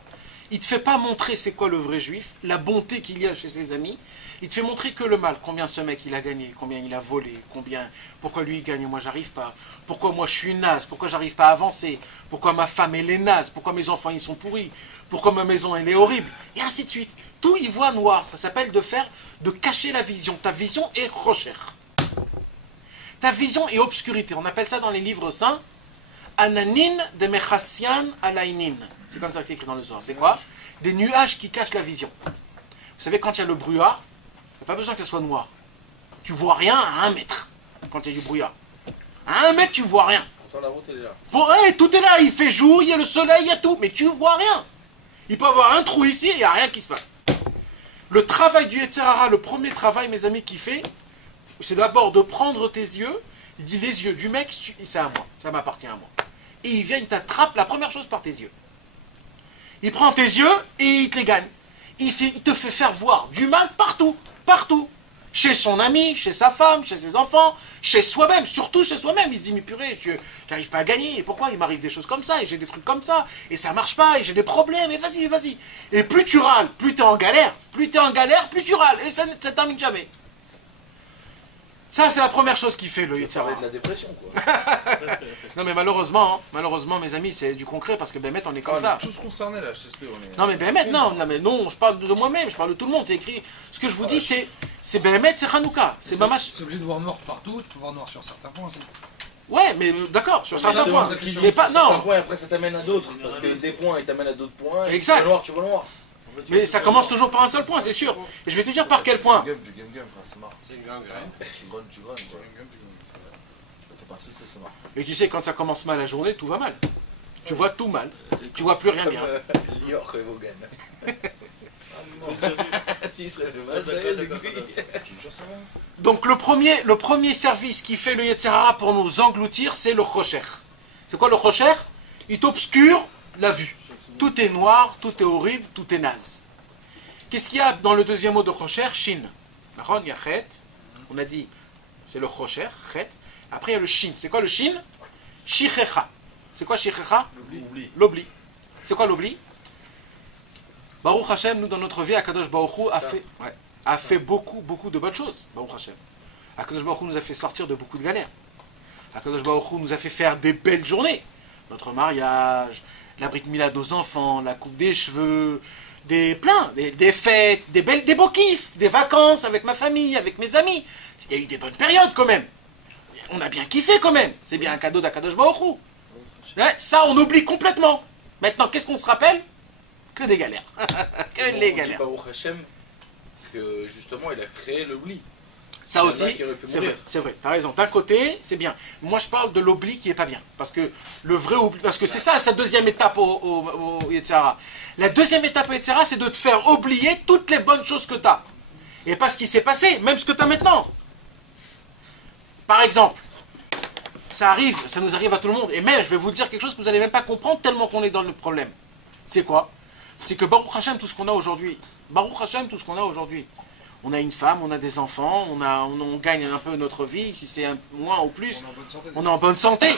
Il ne te fait pas montrer c'est quoi le vrai juif, la bonté qu'il y a chez ses amis. Il te fait montrer que le mal. Combien ce mec il a gagné, combien il a volé, pourquoi lui il gagne, moi j'arrive pas. Pourquoi moi je suis naze, pourquoi j'arrive pas à avancer. Pourquoi ma femme elle est naze, pourquoi mes enfants ils sont pourris. Pourquoi ma maison elle est horrible. Et ainsi de suite. Tout il voit noir. Ça s'appelle de cacher la vision. Ta vision est rocher. Ta vision est obscurité. On appelle ça dans les livres saints Ananin de Mechassian Alainin. C'est comme ça que c'est écrit dans le Zohar. C'est quoi? Des nuages qui cachent la vision. Vous savez, quand il y a le brouillard, il n'y a pas besoin que ce soit noir. Tu vois rien à 1 mètre quand il y a du brouillard. À 1 mètre, tu vois rien. Pourtant, la route, elle est là. Tout est là. Il fait jour, il y a le soleil, il y a tout. Mais tu vois rien. Il peut y avoir un trou ici et il n'y a rien qui se passe. Le travail du Yetzer Hara, le premier travail, mes amis, qu'il fait, c'est d'abord de prendre tes yeux. Il dit les yeux du mec, c'est à moi. Ça m'appartient à moi. Et il vient, il t'attrape la première chose par tes yeux. Il prend tes yeux et il te les gagne. Il te fait faire voir du mal partout. Partout. chez son ami, chez sa femme, chez ses enfants, chez soi-même, surtout chez soi-même. Il se dit, mais purée, j'arrive pas à gagner, et pourquoi il m'arrive des choses comme ça, et j'ai des trucs comme ça, et ça marche pas, et j'ai des problèmes, et vas-y, vas-y. Et plus tu râles, plus tu es en galère, plus tu râles, et ça ne termine jamais. Ça, c'est la première chose qui fait le Yetzirah. Ça va être la dépression, quoi. Non, mais malheureusement, mes amis, c'est du concret, parce que Bémet, on est comme ça. On est tous concernés, là, je t'explique. Non, mais Bémet, non, je parle de moi-même, je parle de tout le monde, c'est écrit. Ce que je vous dis, c'est Bémet, c'est Hanouka. C'est Mamash. C'est obligé de voir noir partout, tu peux voir noir sur certains points aussi. Ouais, mais d'accord, sur certains points. Mais pas, non. Points, après, ça t'amène à d'autres. Parce que des points, ils t'amènent à d'autres points. Et Exact. tu vois noir. Mais ça commence toujours par un seul point, c'est sûr. Et je vais te dire par quel point. Du game, frère, c'est marrant. C'est une gangrène. Tu grognes, quoi. Ça fait partie, c'est marrant. Et tu sais, quand ça commence mal la journée, tout va mal. Tu vois tout mal. Tu vois plus rien bien. Lior et Vaughan. Tu serais de mal, ça y est, c'est cuit. Donc le premier service qui fait le Yetzirah pour nous engloutir, c'est le Chocher. C'est quoi le Chocher? Il t'obscure la vue. Tout est noir, tout est horrible, tout est naze. Qu'est-ce qu'il y a dans le deuxième mot de Chocher? Shin. Il y a Chet. On a dit, c'est le Chocher, Chet. Après il y a le Shin. C'est quoi le Shin? Shichecha. C'est quoi Shichecha? L'oubli. C'est quoi l'oubli? Baruch Hashem, nous dans notre vie, Akadosh Baruch Hu a fait beaucoup de bonnes choses. Baruch Hashem. Akadosh Baruch Hu nous a fait sortir de beaucoup de galères. Akadosh Baruch Hu nous a fait faire des belles journées. Notre mariage, la Brit Mila de nos enfants, la coupe des cheveux, des fêtes, des beaux kiffs, des vacances avec ma famille, avec mes amis. Il y a eu des bonnes périodes quand même. On a bien kiffé quand même. C'est bien un cadeau d'Akadosh Baruch Hu. Ouais, ça, on oublie complètement. Maintenant, qu'est-ce qu'on se rappelle? Que des galères. Que les galères. Baruch Hashem, que justement, il a créé l'oubli. Ça aussi, c'est vrai, t'as raison. D'un côté, c'est bien. Moi, je parle de l'oubli qui est pas bien. Parce que le vrai oubli, parce que c'est ça, sa deuxième étape au Yetzirah. La deuxième étape au Yetzirah, c'est de te faire oublier toutes les bonnes choses que tu as. Et pas ce qui s'est passé, même ce que tu as maintenant. Par exemple, ça nous arrive à tout le monde. Et même, je vais vous dire quelque chose que vous n'allez même pas comprendre tellement qu'on est dans le problème. C'est quoi? C'est que Baruch Hashem, tout ce qu'on a aujourd'hui, on a une femme, on a des enfants, on gagne un peu notre vie, si c'est moins ou plus, on est en bonne santé.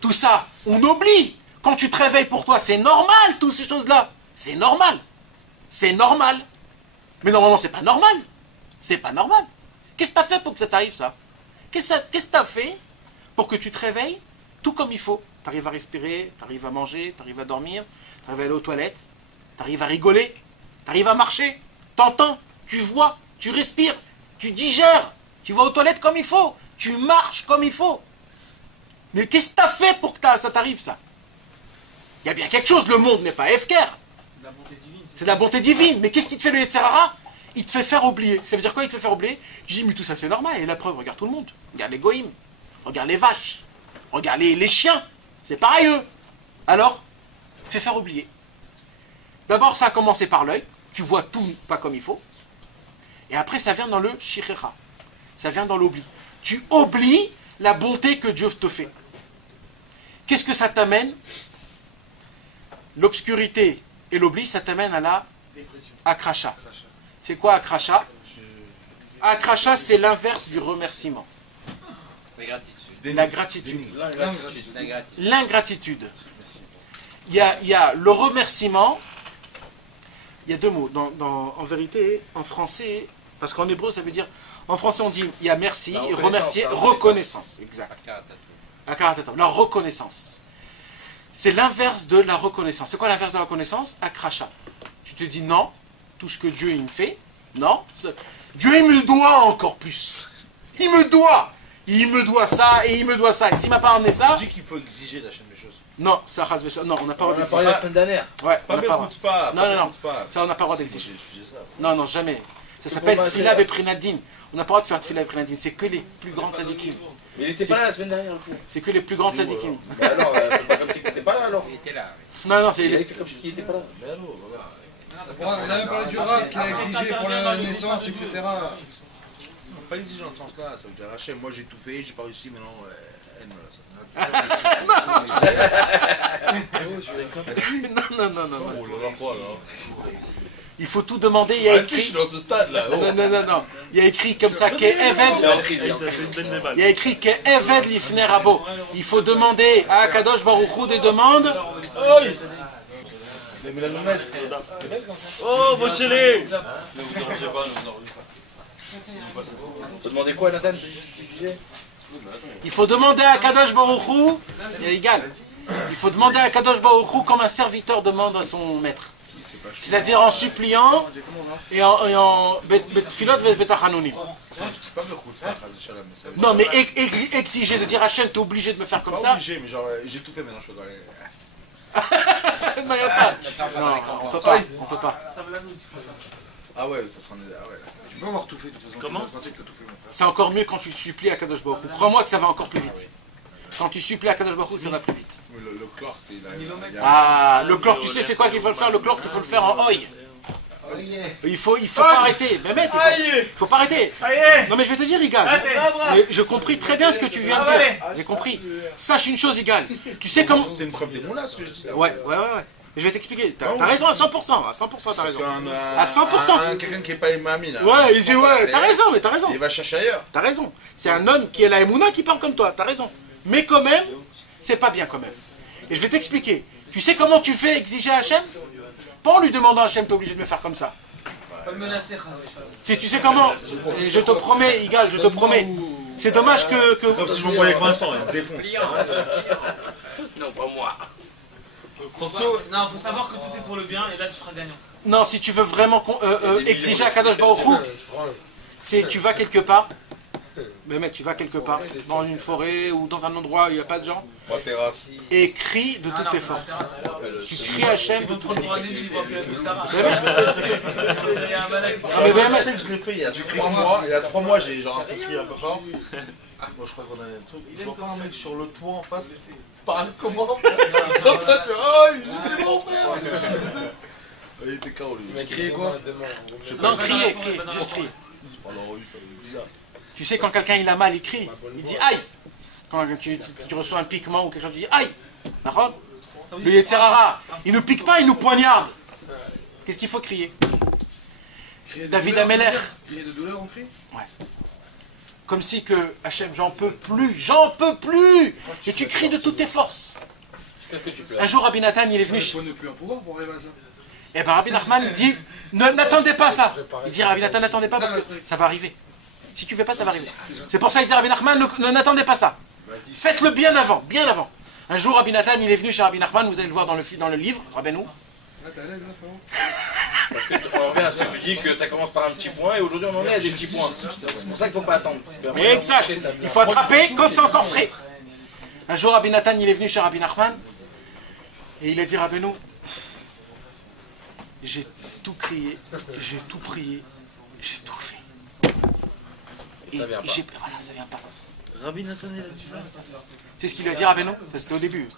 Tout ça, on oublie. Quand tu te réveilles pour toi, c'est normal, toutes ces choses-là. C'est normal. C'est normal. Mais normalement, c'est pas normal. C'est pas normal. Qu'est-ce que tu as fait pour que ça t'arrive, ça? Qu'est-ce que tu as fait pour que tu te réveilles tout comme il faut? Tu arrives à respirer, tu arrives à manger, tu arrives à dormir, tu arrives à aller aux toilettes, tu arrives à rigoler, tu arrives à marcher, t'entends, tu vois, tu respires, tu digères, tu vas aux toilettes comme il faut, tu marches comme il faut. Mais qu'est-ce que tu as fait pour que ça t'arrive, ça? Il y a bien quelque chose, le monde n'est pas efker. C'est de la bonté divine. Mais qu'est-ce qui te fait le Yetzirah? Il te fait faire oublier. Ça veut dire quoi, il te fait faire oublier? Tu dis, mais tout ça c'est normal. Et la preuve, regarde tout le monde. Regarde les goïms. Regarde les vaches. Regarde les chiens. C'est pareil eux. Alors, il te fait faire oublier. D'abord, ça a commencé par l'œil. Tu vois tout pas comme il faut. Et après, ça vient dans le shichecha. Ça vient dans l'oubli. Tu oublies la bonté que Dieu te fait. Qu'est-ce que ça t'amène? L'obscurité et l'oubli, ça t'amène à la akracha. C'est quoi akracha? Akracha, c'est l'inverse du remerciement. La gratitude. L'ingratitude. Il y a le remerciement. Il y a deux mots. En vérité, en français, parce qu'en hébreu, ça veut dire... En français, on dit, il y a merci, remercier, reconnaissance. Exact. La reconnaissance. C'est l'inverse de la reconnaissance. C'est quoi l'inverse de la reconnaissance? Akracha. Tu te dis non, tout ce que Dieu il me fait, non. Dieu il me doit encore plus. Il me doit ça et il me doit ça. Et s'il m'a pas amené ça... Tu dis qu'il faut exiger la chaîne des choses. Non, ça non, on n'a pas le droit d'exiger. On a parlé la semaine dernière. Ouais, on Pas n'a pas le m'écoute pas. Non. Ça, on n'a pas le droit d'exiger. Non, jamais. Ça s'appelle Tfila Beprinadin. On n'a pas le droit de faire Tfila Beprinadin. C'est que les plus grandes sadikim. Mais il était pas là la semaine dernière, le coup. C'est que les plus grandes sadikim. Mais alors, c'est pas comme si t'étais pas là, alors. Il était là. Non, c'est... Il a fait comme s'il était pas là. Mais alors, On a même parlé du rap qu'il a exigé pour la naissance, etc. Pas exigeant dans ce sens-là, ça veut dire Hachem, moi j'ai tout fait, j'ai pas réussi, maintenant non. Il faut tout demander, il y a Je suis écrit... dans ce stade-là. Oh. Non. Il y a écrit comme ça, il y a écrit que Eved Lifner Rabo. Il faut demander à Akadosh Baruch Hu des demandes. Oh, Moshele! Faut demander quoi, Nathan? Il faut demander à Akadosh Baruch Hu, égal. Il faut demander à Akadosh Baruch Hu comme un serviteur demande à son maître. C'est-à-dire en suppliant et en Betfilot et Betachanonim. C'est pas le coup, c'est pas Chaz Shalom, mais ça veut dire- Non, mais exiger de dire Hachem, t'es obligé de me faire comme Pas ça. obligé, mais genre, j'ai tout fait maintenant, je suis dans les... Non, y a pas. Non, on peut pas. On peut pas. Ah ouais, ça s'en est... Ah ouais, là. Tu peux avoir tout fait de toute façon. Comment? Je pensais que t'as tout fait, mon frère. C'est encore mieux quand tu supplies à Kadosh Baruch Hu. Crois-moi que ça va encore plus vite. Quand tu supplies à Kadosh Baruch Hu, ça va plus vite. Le chlore, il a... Ah, le chlore, tu sais c'est quoi qu'il faut le faire? Le chlore, il faut le faire en oi. Il faut pas arrêter. Mais mec, il faut pas arrêter. Non mais je vais te dire, Igal. Mais je compris très bien ce que tu viens de dire. J'ai compris. Sache une chose, Igal. Tu sais comment... C'est une preuve des moulins, ce que je dis là. Ouais. Mais je vais t'expliquer. T'as raison à 100%. À 100%, t'as raison. À 100%. Quelqu'un qui est pas imami, là. Ouais, il dit ouais. T'as raison, mais t'as raison. Il va chercher ailleurs. T'as raison. C'est un homme qui est la Emouna qui parle comme toi. T'as raison. Mais quand même, c'est pas bien quand même. Et je vais t'expliquer. Tu sais comment tu fais exiger à Hachem? Pas en lui demandant à Hachem, t'es obligé de me faire comme ça. Pas me menacer. Tu sais comment? Et je te promets, Igal, je te promets. C'est dommage que... Comme si je m'envoyais avec Vincent, il me défonce. Non, pas moi. Non, faut savoir que tout est pour le bien et là tu seras gagnant. Non, si tu veux vraiment exiger à Kadosh Baruch Hu, c'est tu vas quelque part. Mais mec, tu vas quelque part, dans une forêt ou dans un endroit où il n'y a pas de gens, Moi, terrasse. et crie de toutes tes forces. Tu cries à Hachem de toutes tes forces. Mais ben, mec, Je l'ai fait il y a 3 mois. Il y a 3 mois, j'ai genre un peu crié un peu fort. Moi, je crois qu'on avait un truc. Je vois pas un mec sur le toit en face. Parle comment? En train de faire, oh, c'est mon frère. Il était KO, lui. Il m'a crié quoi? non, crier, juste crier. Tu sais, quand quelqu'un il a mal, il crie. Il dit aïe. Quand tu reçois un piquement ou quelque chose, tu dis aïe. D'accord? Le Yetzirara, il ne pique pas, il nous poignarde. Qu'est-ce qu'il faut crier? David Ameller. Crier de douleur, on crie? Comme si que Hachem, j'en peux plus. Et tu cries de toutes tes forces. Un jour, Rabbi Nathan, il est venu. Il faut ne plus un pouvoir pour arriver à ça. Et ben Rabbi Nachman il dit n'attendez pas ça. Il dit Rabbi Nathan, n'attendez pas parce que ça va arriver. Si tu fais pas, ça va arriver. C'est pour ça qu'il dit Rabbi Nachman, n'attendez pas ça. Faites-le bien avant. Un jour, Rabbi Nathan, il est venu chez Rabbi Nachman, vous allez le voir dans le livre, Rabbeinu. Parce que on revient à ce que tu dis que ça commence par un petit point et aujourd'hui on en est à des petits points. C'est pour ça qu'il ne faut pas attendre. Mais exact. Il faut attraper quand c'est encore frais. Un jour, Rabbi Nathan, il est venu chez Rabbi Nachman et il a dit Rabbeinu, j'ai tout crié, j'ai tout prié, j'ai tout fait. Et Ça vient pas. Voilà, ça vient pas. Rabbi Nathan, il a dit ça. C'est ce qu'il lui a dit Rabbeinu. Ça c'était au début.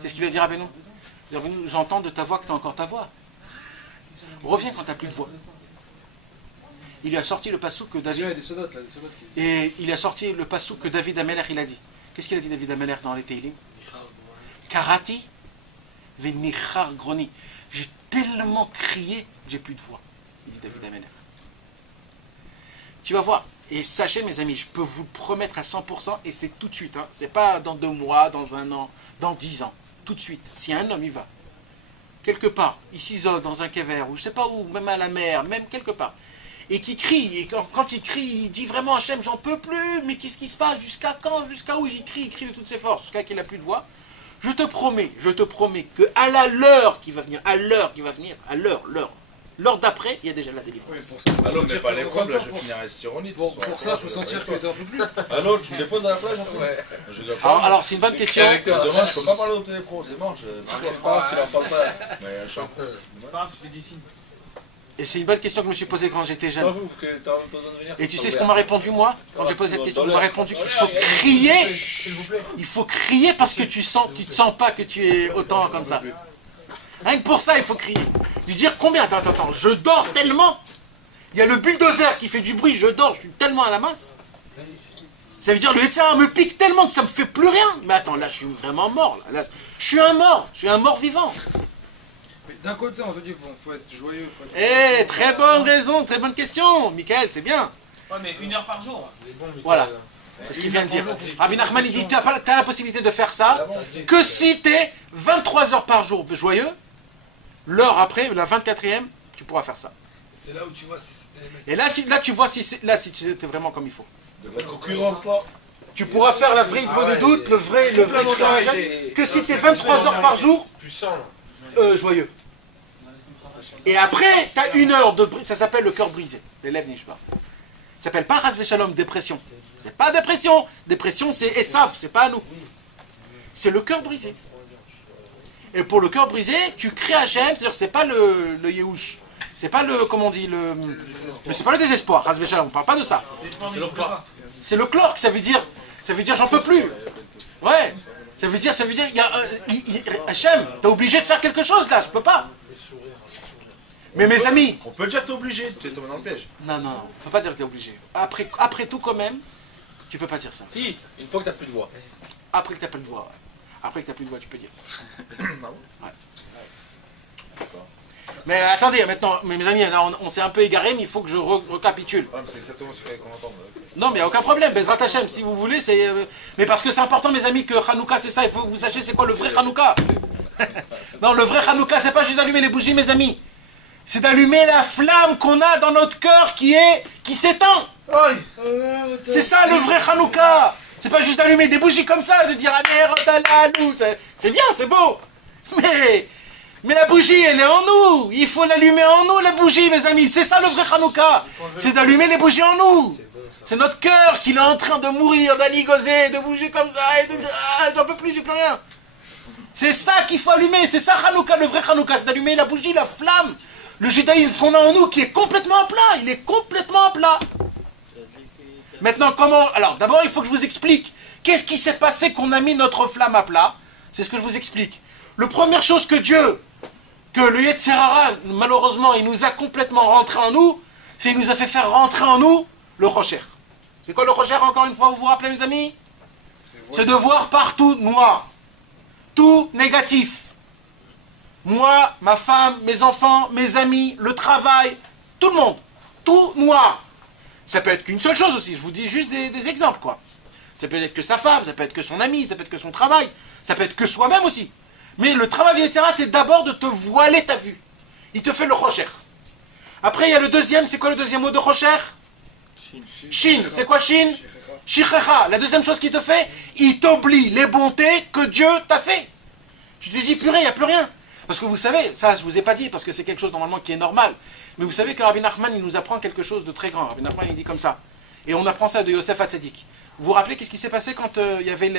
C'est ce qu'il lui a dit Rabbeinu. Il a dit, Rabbeinu, j'entends de ta voix que tu as encore ta voix. Reviens quand tu n'as plus de voix. Il lui a sorti le passouk que Il y a David... des sodotes là, des sodotes qui. Et il a sorti le passouk que David Ameller il a dit. Qu'est-ce qu'il a dit David Ameller dans les Teilim? Karati venichar groni. J'ai tellement crié, j'ai plus de voix. Il dit David Ameller. Tu vas voir. Et sachez mes amis, je peux vous le promettre à 100% et c'est tout de suite. Hein. C'est pas dans 2 mois, dans 1 an, dans 10 ans. Tout de suite. Si un homme y va, quelque part, il s'isole dans un kever, ou je sais pas où, même à la mer, même quelque part, et qui crie, et quand il crie, il dit vraiment Hachem, j'en peux plus, mais qu'est-ce qui se passe, jusqu'à quand, jusqu'à où il crie de toutes ses forces, jusqu'à qu'il n'a plus de voix. Je te promets que à l'heure qui va venir, l'heure d'après, il y a déjà la délivrance. Allô, mais pas l'épreuve, là, je vais finir à Estironite. Pour ça, il faut sentir que t'en peux plus. Allô, tu me déposes à la plage? Ouais. Alors c'est une bonne question. C'est dommage, je peux pas parler au télépro, c'est mort. C'est pas grave, tu n'entends pas. Mais je suis un peu. C'est pas grave, tu fais des signes. Et c'est une bonne question que je me suis posée quand j'étais jeune. T'avoue que t'as pas besoin de venir. Et tu sais ce qu'on m'a répondu moi? Quand j'ai posé cette question, on m'a répondu qu'il faut crier. Il faut crier parce que tu te sens pas que tu es autant comme ça. Rien que pour ça, il faut crier. Lui dire combien? Attends, je dors tellement. Il y a le bulldozer qui fait du bruit, je dors, je suis tellement à la masse. Ça veut dire le Yetzirah me pique tellement que ça me fait plus rien. Mais attends, là je suis vraiment mort. Là, je suis un mort vivant. Mais d'un côté, on te dit qu'il faut être joyeux. Faut être... Eh, très bonne raison, très bonne question, Michael, c'est bien. Ouais, mais 1 heure par jour. Voilà, c'est ce qu'il vient de dire. Rabbi Nachman, il dit, tu as la possibilité de faire ça que si tu es 23 heures par jour joyeux, l'heure après, la 24e, tu pourras faire ça. C'est là où tu vois si c'était... Et là, tu vois si c'était vraiment comme il faut. De la concurrence là. Tu pourras faire la vraie idée des doutes, le vrai que si tu es 23 heures par jour joyeux. Et après, tu as 1 heure de ça s'appelle le cœur brisé, l'élève Nishba. Ça s'appelle pas Chas Veshalom, dépression. C'est pas dépression. Dépression, c'est Esav, c'est pas à nous. C'est le cœur brisé. Et pour le cœur brisé, tu crées Hachem, c'est-à-dire c'est pas le Yehush. C'est pas le, comment on dit, c'est pas le désespoir, Chas Veshalom, on parle pas de ça. C'est le chlore. C'est le chlore, ça veut dire j'en peux plus. Ouais. Ça veut dire, Hachem, t'es obligé de faire quelque chose là, je peux pas. Mais mes amis. On peut déjà t'obliger, tu es tombé dans le piège. Non, on peut pas dire que t'es obligé. Après tout quand même, tu peux pas dire ça. Si, une fois que t'as plus de voix. Après que t'as plus de voix, ouais. Après que t'as plus de voix, tu peux dire. Ouais. Mais attendez, maintenant, mes amis, là, on s'est un peu égaré, mais il faut que je récapitule. Ouais, mais c'est exactement ce qu'on entend. Non, mais il n'y a aucun problème. Bezrat Hashem, si vous voulez, c'est. Mais parce que c'est important, mes amis, que Hanouka, c'est ça. Il faut que vous sachiez c'est quoi le vrai Hanouka. Non, le vrai Hanouka, c'est pas juste d'allumer les bougies, mes amis. C'est d'allumer la flamme qu'on a dans notre cœur qui s'éteint. C'est ça le vrai Hanouka. C'est pas juste d'allumer des bougies comme ça, de dire c'est bien, c'est beau. Mais la bougie, elle est en nous. Il faut l'allumer en nous, la bougie, mes amis. C'est ça le vrai Hanouka. C'est d'allumer les bougies en nous. C'est notre cœur qui est en train de mourir, d'anigoser, de bouger comme ça, et de dire j'en peux plus, j'ai plus rien. C'est ça qu'il faut allumer. C'est ça Hanouka, le vrai Hanouka. C'est d'allumer la bougie, la flamme. Le judaïsme qu'on a en nous qui est complètement à plat. Il est complètement à plat. Maintenant, comment... Alors, d'abord, il faut que je vous explique. Qu'est-ce qui s'est passé qu'on a mis notre flamme à plat? C'est ce que je vous explique. La première chose que le Yetzer Hara, malheureusement, il nous a complètement rentré en nous, c'est qu'il nous a fait faire rentrer en nous le Rocher. C'est quoi le Rocher, encore une fois, vous vous rappelez, mes amis? C'est de voir partout noir. Tout négatif. Moi, ma femme, mes enfants, mes amis, le travail, tout le monde. Tout noir. Ça peut être qu'une seule chose aussi, je vous dis juste des exemples, quoi. Ça peut être que sa femme, ça peut être que son ami, ça peut être que son travail, ça peut être que soi-même aussi. Mais le travail du Yetzer Hara, c'est d'abord de te voiler ta vue. Il te fait le Rocher. Après, il y a le deuxième, c'est quoi le deuxième mot de Rocher? Shin. C'est quoi Shin? Shichecha. La deuxième chose qu'il te fait, il t'oublie les bontés que Dieu t'a fait. Tu te dis, purée, il n'y a plus rien. Parce que vous savez, ça je ne vous ai pas dit, parce que c'est quelque chose normalement qui est normal. Mais vous savez que Rabbi Nachman, il nous apprend quelque chose de très grand. Rabbi Nachman, il dit comme ça. Et on apprend ça de Yosef Hatzadik. Vous vous rappelez qu'est-ce qui s'est passé quand il y avait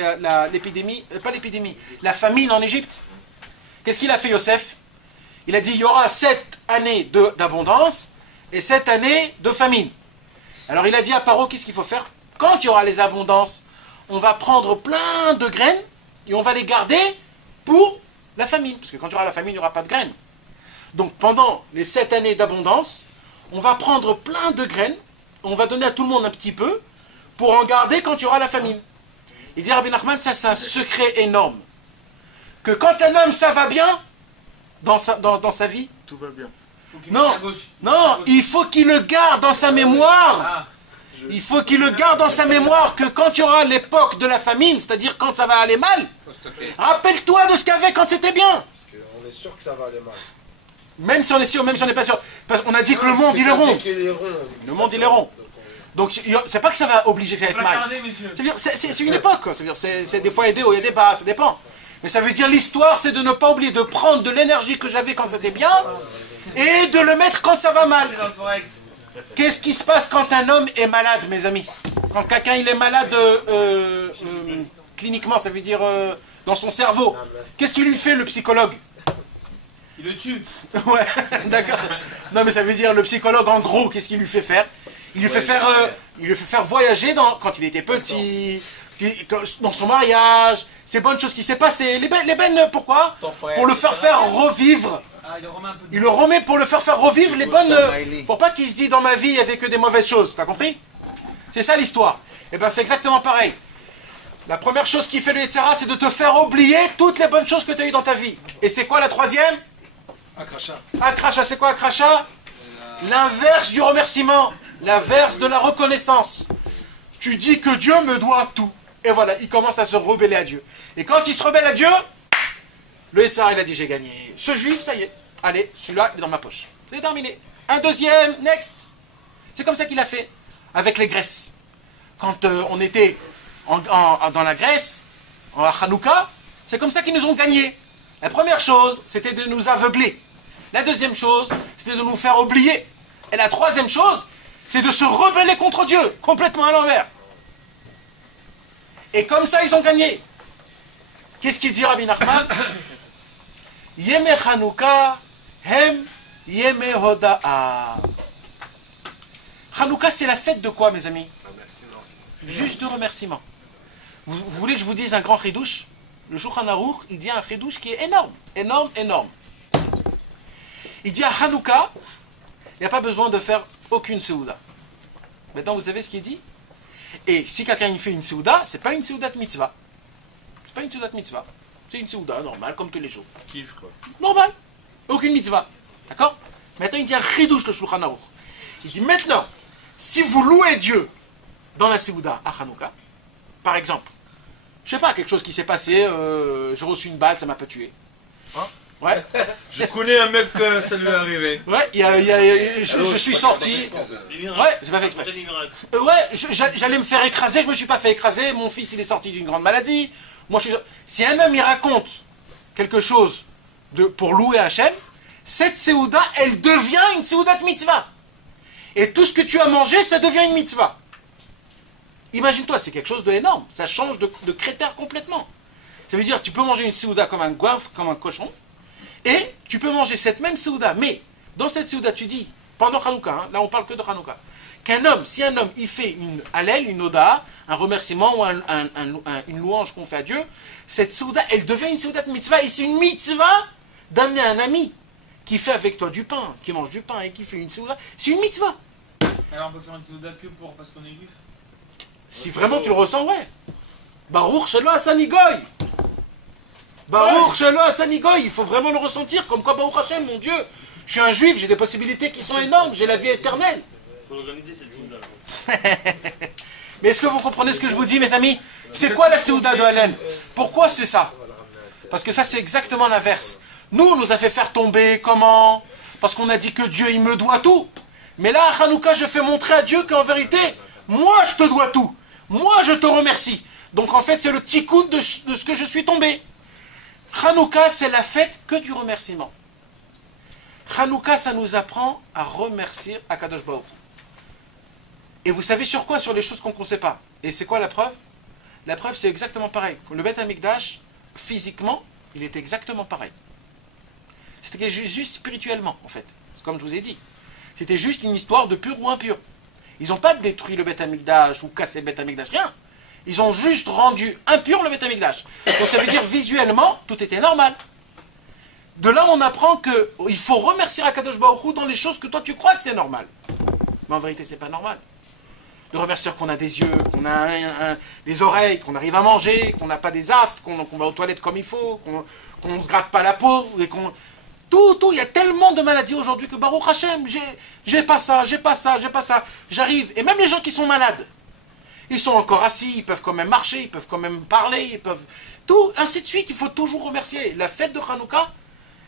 l'épidémie, pas l'épidémie, la famine en Égypte? Qu'est-ce qu'il a fait Yosef? Il a dit, il y aura 7 années d'abondance et 7 années de famine. Alors il a dit à Paro, qu'est-ce qu'il faut faire? Quand il y aura les abondances, on va prendre plein de graines et on va les garder pour la famine. Parce que quand il y aura la famine, il n'y aura pas de graines. Donc pendant les 7 années d'abondance, on va prendre plein de graines, on va donner à tout le monde un petit peu, pour en garder quand il y aura la famine. Il dit Rabbi Nachman, ça c'est un secret énorme. Que quand un homme ça va bien, dans sa vie, tout va bien. Non, il faut qu'il le garde dans sa mémoire. Il faut qu'il le garde dans sa mémoire que quand il y aura l'époque de la famine, c'est-à-dire quand ça va aller mal, rappelle-toi de ce qu'il y avait quand c'était bien. Parce qu'on est sûr que ça va aller mal. Même si on est sûr, même si on n'est pas sûr. Parce qu'on a dit que le monde, il est rond. Le monde, il est rond. Donc, c'est pas que ça va obliger à être mal. C'est une époque, quoi. C'est des fois il y a des hauts, il y a des bas, ça dépend. Mais ça veut dire l'histoire, c'est de ne pas oublier de prendre de l'énergie que j'avais quand c'était bien et de le mettre quand ça va mal. Qu'est-ce qui se passe quand un homme est malade, mes amis? Quand quelqu'un il est malade cliniquement, ça veut dire dans son cerveau. Qu'est-ce qu'il lui fait, le psychologue? Il le tue. Ouais, d'accord. Non, mais ça veut dire le psychologue, en gros, qu'est-ce qu'il lui fait faire? Il lui fait faire voyager quand il était petit, dans son mariage, ces bonnes choses qui s'est passées. Les bennes, pourquoi? Pour le faire revivre. Il le remet pour le faire revivre les bonnes. Pour pas qu'il se dise dans ma vie il n'y avait que des mauvaises choses. T'as compris? C'est ça l'histoire. Et bien c'est exactement pareil. La première chose qui fait le Yetzer Hara, c'est de te faire oublier toutes les bonnes choses que tu as eues dans ta vie. Et c'est quoi la troisième? Un crachat. Un crachat, c'est quoi un crachat? L'inverse du remerciement, l'inverse de la reconnaissance. Tu dis que Dieu me doit tout. Et voilà, il commence à se rebeller à Dieu. Et quand il se rebelle à Dieu, le Yetzirah, il a dit j'ai gagné. Ce juif, ça y est. Allez, celui-là, il est dans ma poche. C'est terminé. Un deuxième, next. C'est comme ça qu'il a fait avec les Grèces. Quand on était dans la Grèce, en Hanouka, c'est comme ça qu'ils nous ont gagné. La première chose, c'était de nous aveugler. La deuxième chose, c'était de nous faire oublier. Et la troisième chose, c'est de se rebeller contre Dieu, complètement à l'envers. Et comme ça, ils ont gagné. Qu'est-ce qu'il dit Rabbi Nachman? Yeme Hanouka, hem Yeme Hoda'a. Hanouka, c'est la fête de quoi, mes amis? Juste de remerciement. Vous voulez que je vous dise un grand chidouche? Le Shulchan Aruch, il dit un chidouche qui est énorme, énorme, énorme. Il dit à Hanouka, il n'y a pas besoin de faire aucune séouda. Maintenant, vous savez ce qu'il dit? Et si quelqu'un fait une séouda, c'est pas une séouda de mitzvah. C'est pas une séouda de mitzvah. C'est une séouda normale, comme tous les jours. Kiff, quoi. Normal. Aucune mitzvah. D'accord? Maintenant, il dit un chidouche, le Shulchan Aruch. Il dit maintenant, si vous louez Dieu dans la séouda à Hanouka, par exemple, je sais pas, quelque chose qui s'est passé, j'ai reçu une balle, ça m'a pas tué. Hein? Ouais. Je connais un mec que ça lui est arrivé. Ouais, je suis sorti. Ouais, j'ai pas fait exprès. Ouais, j'allais me faire écraser, je me suis pas fait écraser. Mon fils, il est sorti d'une grande maladie. Moi, si un homme, il raconte quelque chose pour louer Hachem, cette séouda, elle devient une séouda de mitzvah. Et tout ce que tu as mangé, ça devient une mitzvah. Imagine-toi, c'est quelque chose d'énorme. Ça change de critère complètement. Ça veut dire, tu peux manger une séouda comme un goinfre, comme un cochon, et tu peux manger cette même séouda, mais dans cette séouda, tu dis, pendant Hanouka, hein, là on parle que de Hanouka, qu'un homme, si un homme, il fait une hallel, une oda, un remerciement ou une louange qu'on fait à Dieu, cette séouda, elle devient une séouda de mitzvah, et c'est une mitzvah d'amener un ami qui fait avec toi du pain, qui mange du pain et qui fait une séouda, c'est une mitzvah. Alors on peut faire une séouda que parce qu'on est juif. Si vraiment tu le ressens, ouais. Baruch Shelo Hasani Goy. Baruch Shelo Hasani Goy. Il faut vraiment le ressentir. Comme quoi, Baruch Hashem, mon Dieu, je suis un juif, j'ai des possibilités qui sont énormes, j'ai la vie éternelle. Il faut organiser cette séouda. Mais est-ce que vous comprenez ce que je vous dis, mes amis? C'est quoi la séouda de Hallel? Pourquoi c'est ça? Parce que ça, c'est exactement l'inverse. Nous, on nous a fait faire tomber, comment? Parce qu'on a dit que Dieu, il me doit tout. Mais là, à Hanouka, je fais montrer à Dieu qu'en vérité, moi, je te dois tout. Moi, je te remercie. Donc, en fait, c'est le tikkun de ce que je suis tombé. Hanouka, c'est la fête que du remerciement. Hanouka, ça nous apprend à remercier Akadosh Baruch. Et vous savez sur quoi? Sur les choses qu'on ne sait pas. Et c'est quoi la preuve? La preuve, c'est exactement pareil. Le Beth Amikdash, physiquement, il était exactement pareil. C'était juste spirituellement, en fait. C'est comme je vous ai dit. C'était juste une histoire de pur ou impur. Ils n'ont pas détruit le Beth Amikdash ou cassé le Beth Amikdash, rien. Ils ont juste rendu impur le Beth Amikdash. Donc ça veut dire visuellement, tout était normal. De là, on apprend qu'il faut remercier Akadosh Baruch Hu dans les choses que toi tu crois que c'est normal. Mais en vérité, c'est pas normal. De remercier qu'on a des yeux, qu'on a des oreilles, qu'on arrive à manger, qu'on n'a pas des aftes, qu'on va aux toilettes comme il faut, qu'on ne se gratte pas la peau, et qu'on... Tout, il y a tellement de maladies aujourd'hui que Baruch Hashem, j'ai pas ça. J'arrive, et même les gens qui sont malades, ils sont encore assis, ils peuvent quand même marcher, ils peuvent quand même parler, ils peuvent... Tout, ainsi de suite, il faut toujours remercier. La fête de Hanouka,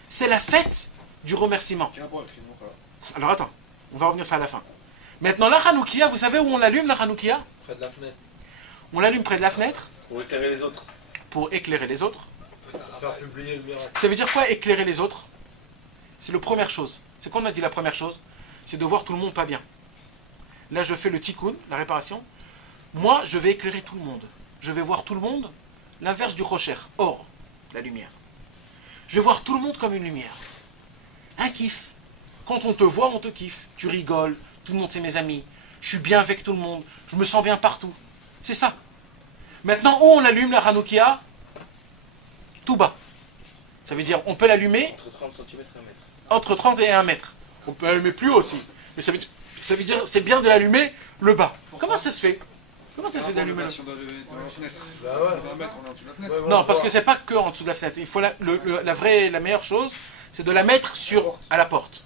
c'est la fête du remerciement. Alors attends, on va revenir ça à la fin. Maintenant, la Hanoukia, vous savez où on l'allume, la Hanoukia? Près de la fenêtre. On l'allume près de la fenêtre. Pour éclairer les autres. Pour éclairer les autres. Pour faire publier le miracle. Ça veut dire quoi, éclairer les autres? C'est la première chose. C'est quoi on a dit la première chose? C'est de voir tout le monde pas bien. Là, je fais le tikkun, la réparation. Moi, je vais éclairer tout le monde. Je vais voir tout le monde l'inverse du rocher, or, la lumière. Je vais voir tout le monde comme une lumière. Un kiff. Quand on te voit, on te kiffe. Tu rigoles, tout le monde c'est mes amis. Je suis bien avec tout le monde. Je me sens bien partout. C'est ça. Maintenant, où on allume la Hanoukia? Tout bas. Ça veut dire, on peut l'allumer Entre 30 cm et 1 mètre. entre 30 et 1 mètre. On peut l'allumer plus haut aussi. Mais ça veut dire, c'est bien de l'allumer le bas. Comment ça se fait? Comment ça se fait d'allumer le... Non, parce que c'est pas que en dessous de la fenêtre. Il faut la meilleure chose, c'est de la mettre à la porte.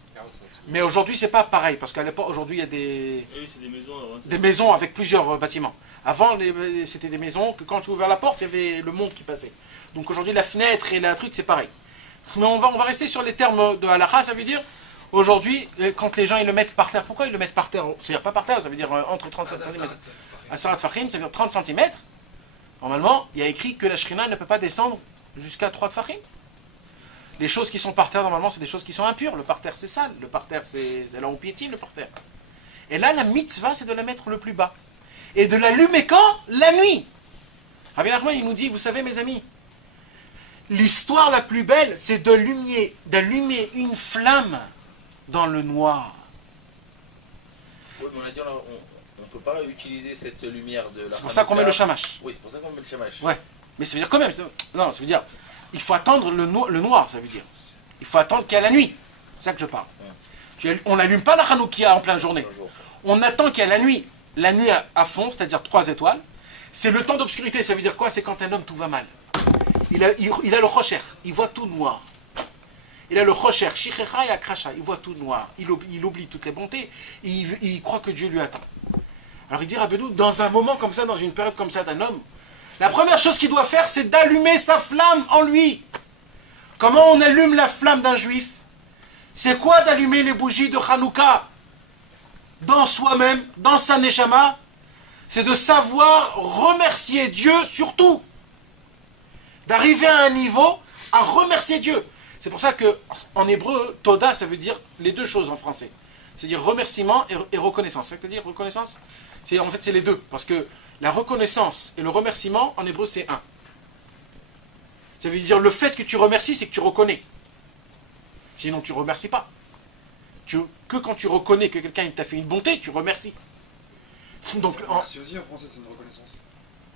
Mais aujourd'hui, c'est pas pareil, parce qu'à l'époque, aujourd'hui, il y a des maisons avec plusieurs bâtiments. Avant, c'était des maisons que quand tu ouvrais la porte, il y avait le monde qui passait. Donc aujourd'hui, la fenêtre et la truc, c'est pareil. Mais on va rester sur les termes de halakha, ça veut dire, aujourd'hui, quand les gens ils le mettent par terre, pourquoi ils le mettent par terre? C'est-à-dire pas par terre, ça veut dire entre 30 cm. À Sarat Fahim, ça veut dire 30 cm. Normalement, il y a écrit que la Shrina ne peut pas descendre jusqu'à 3 Tfahim. Les choses qui sont par terre, normalement, c'est des choses qui sont impures. Le parterre, c'est sale. Le parterre, c'est là où on piétine, le parterre. Et là, la mitzvah, c'est de la mettre le plus bas. Et de l'allumer quand? La nuit. Rabbi Nachman, il nous dit, vous savez, mes amis, l'histoire la plus belle, c'est d'allumer une flamme dans le noir. Oui, mais on a dit, on ne peut pas utiliser cette lumière de la... C'est pour ça qu'on met le shamash. Oui, c'est pour ça qu'on met le shamash. Ouais, mais ça veut dire quand même... Non, ça veut dire... Il faut attendre le noir, ça veut dire. Il faut attendre qu'il y a la nuit. C'est ça que je parle. On n'allume pas la Hanoukia en pleine journée. On attend qu'il y a la nuit. La nuit à fond, c'est-à-dire 3 étoiles. C'est le temps d'obscurité. Ça veut dire quoi? C'est quand un homme, tout va mal. Il a le Rocher. Il voit tout noir. Il a le Rocher. Shichecha et Akracha. Il voit tout noir. Il oublie toutes les bontés. Il croit que Dieu lui attend. Alors il dit à Benou, dans un moment comme ça, dans une période comme ça d'un homme, la première chose qu'il doit faire, c'est d'allumer sa flamme en lui. Comment on allume la flamme d'un juif? C'est quoi d'allumer les bougies de Hanouka dans soi-même, dans sa neshama? C'est de savoir remercier Dieu surtout. D'arriver à un niveau à remercier Dieu. C'est pour ça que en hébreu, Toda, ça veut dire les deux choses en français. C'est-à-dire remerciement et reconnaissance. C'est-à-dire reconnaissance? En fait, c'est les deux. Parce que la reconnaissance et le remerciement, en hébreu, c'est un. Ça veut dire le fait que tu remercies, c'est que tu reconnais. Sinon, tu ne remercies pas. Que quand tu reconnais que quelqu'un t'a fait une bonté, tu remercies. Donc, merci aussi en français, c'est une reconnaissance.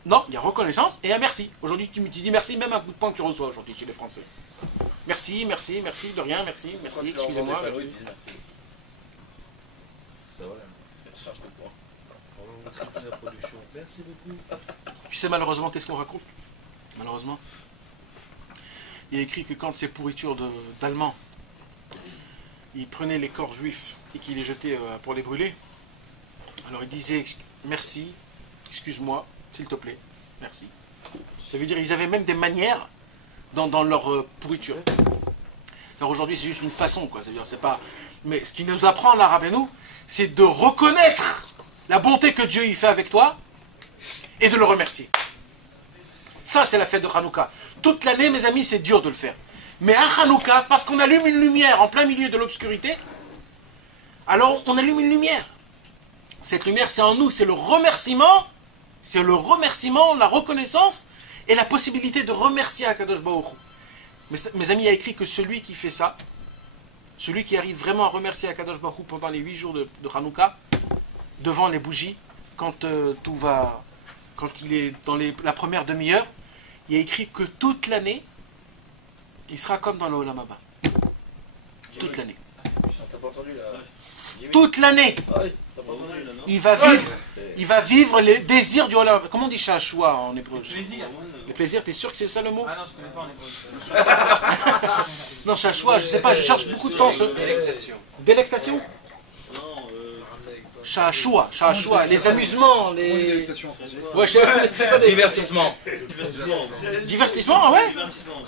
Non, il y a reconnaissance et un merci. Aujourd'hui, tu dis merci, même un coup de poing que tu reçois aujourd'hui chez les Français. Merci, merci, merci, de rien, merci, excusez-moi. Merci. Ça va, c'est un coup de poing. Merci beaucoup. Tu sais malheureusement qu'est-ce qu'on raconte? Malheureusement, il y a écrit que quand ces pourritures d'Allemands, ils prenaient les corps juifs et qu'ils les jetaient pour les brûler, alors ils disaient merci, excuse-moi, s'il te plaît, merci. Ça veut dire qu'ils avaient même des manières dans leur pourriture. Alors aujourd'hui c'est juste une façon, quoi. C'est-à-dire, c'est pas... Mais ce qui nous apprend l'arabe et nous, c'est de reconnaître la bonté que Dieu y fait avec toi et de le remercier. Ça, c'est la fête de Hanouka. Toute l'année, mes amis, c'est dur de le faire. Mais à Hanouka, parce qu'on allume une lumière en plein milieu de l'obscurité, alors on allume une lumière. Cette lumière, c'est en nous, c'est le remerciement, la reconnaissance et la possibilité de remercier Akadosh Baruch Hu. Mes amis, il y a écrit que celui qui fait ça, celui qui arrive vraiment à remercier Akadosh Baruch Hu pendant les 8 jours de Hanouka, devant les bougies, quand il est dans la première demi-heure, il y a écrit que toute l'année, il sera comme dans le Olam Haba. Toute l'année. Toute l'année. Il va vivre les désirs du Olam Haba. Comment on dit Shashua en hébreu? Le plaisir, t'es sûr que c'est ça le mot? Ah non, je connais pas en hébreu. Non, Shashua, je sais pas, je cherche beaucoup de temps. Délectation. Délectation? Shashua, les amusements, les... Ouais, c'est pas des... Divertissement. Divertissement, ah ouais?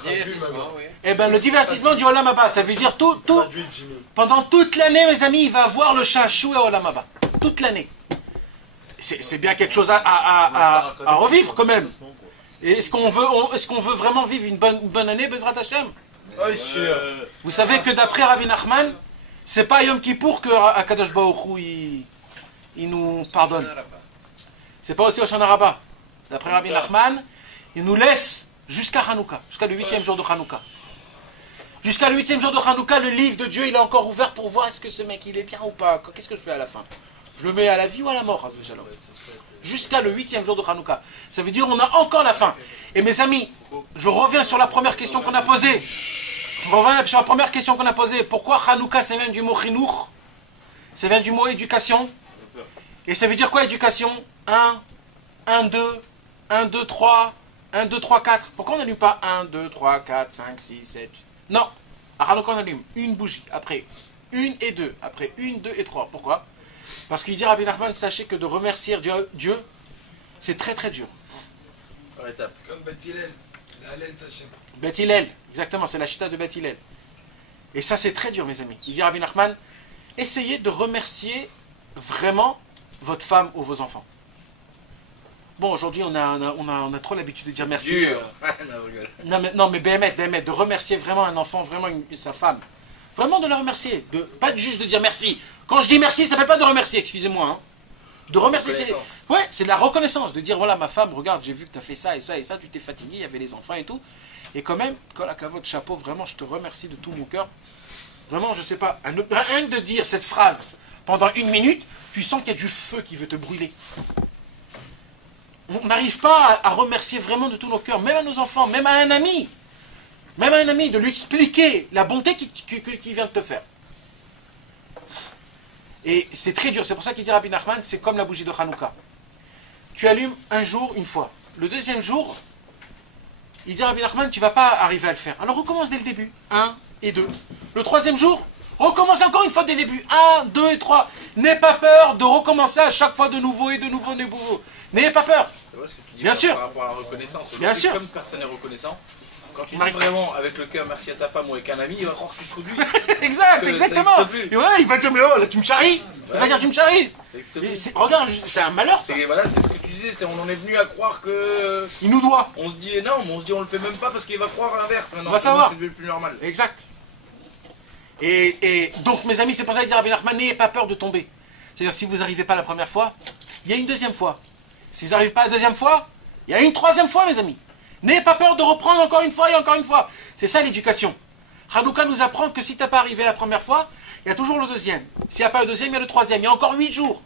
Divertissement, oui. Eh bien, le divertissement du Olam Haba, ça veut dire pendant toute l'année, mes amis, il va avoir le Shashua Olam Haba. Toute l'année. C'est bien quelque chose à revivre quand même. Et est-ce qu'on veut vraiment vivre une bonne année, Bezrat Hashem? Vous savez que d'après Rabbi Nachman, c'est pas Yom Kippour que Akadosh Baruch Hu il nous pardonne. C'est pas aussi au Shana Rabbah. D'après Rabbi Nachman, il nous laisse jusqu'à Hanouka, jusqu'à le 8e jour de Hanouka. Jusqu'à le 8e jour de Hanouka, le livre de Dieu, il est encore ouvert pour voir est-ce que ce mec, il est bien ou pas. Qu'est-ce que je fais à la fin? Je le mets à la vie ou à la mort? Jusqu'à le 8e jour de Hanouka. Ça veut dire on a encore la fin. Et mes amis, je reviens sur la première question qu'on a posée. Pourquoi Hanouka, ça vient du mot Chinour? Ça vient du mot éducation. Et ça veut dire quoi éducation? 1, 2, 3, 4. Pourquoi on n'allume pas 1, 2, 3, 4, 5, 6, 7? Non. À Hanouka, on allume une bougie, après une et deux, après une, deux et trois. Pourquoi? Parce qu'il dit Rabbi Nachman, sachez que de remercier Dieu, c'est très très dur. Par étape. Comme Beth Hillel, la Hallel Tachem. Beth Hillel, exactement, c'est la chita de Beth Hillel. Et ça c'est très dur mes amis. Il dit Rabbi Nachman, essayez de remercier vraiment votre femme ou vos enfants. Bon, aujourd'hui on a trop l'habitude de dire merci. Dur. Non mais BMF, de remercier vraiment un enfant, vraiment sa femme. Vraiment de le remercier, pas juste de dire merci. Quand je dis merci, ça ne s'appelle pas de remercier, excusez-moi. Hein. De remercier, c'est de la reconnaissance, de dire voilà ma femme, regarde, j'ai vu que tu as fait ça et ça et ça, tu t'es fatigué, il y avait les enfants et tout. Et quand même, quand la cavote chapeau, vraiment je te remercie de tout mon cœur. Vraiment, je sais pas, rien que de dire cette phrase pendant une minute, tu sens qu'il y a du feu qui veut te brûler. On n'arrive pas à remercier vraiment de tout nos cœurs, même à nos enfants, même à un ami. Même à un ami, de lui expliquer la bonté qu'il vient de te faire. Et c'est très dur, c'est pour ça qu'il dit Rabbi Nachman, c'est comme la bougie de Hanouka. Tu allumes un jour, une fois. Le deuxième jour, il dit Rabbi Nachman, tu ne vas pas arriver à le faire. Alors recommence dès le début, 1 et 2. Le troisième jour, recommence encore une fois dès le début, 1, 2 et 3. N'aie pas peur de recommencer à chaque fois de nouveau et de nouveau, de nouveau. N'ayez pas peur. C'est vrai ce que tu dis Bien sûr. par rapport à la reconnaissance. Bien sûr. Comme personne n'est reconnaissant, quand tu dis vraiment avec le cœur merci à ta femme ou avec un ami, il va croire que tu te produis. Exactement. Et ouais, il va dire mais oh là tu me charries. Il va dire tu me charries. Regarde, c'est un malheur ça. Voilà, c'est ce que tu disais, on en est venu à croire que... Il nous doit. On se dit non, mais on se dit on le fait même pas parce qu'il va croire l'inverse. On va savoir. C'est devenu plus normal. Exact. Et donc mes amis, c'est pour ça qu'il dit Rabbi Nachman, n'ayez pas peur de tomber. C'est-à-dire si vous n'arrivez pas la première fois, il y a une deuxième fois. Si vous n'arrivez pas la deuxième fois, il y a une troisième fois mes amis. N'ayez pas peur de reprendre encore une fois et encore une fois. C'est ça l'éducation. Hanouka nous apprend que si tu n'as pas arrivé la première fois, il y a toujours le deuxième. S'il n'y a pas le deuxième, il y a le troisième. Il y a encore 8 jours.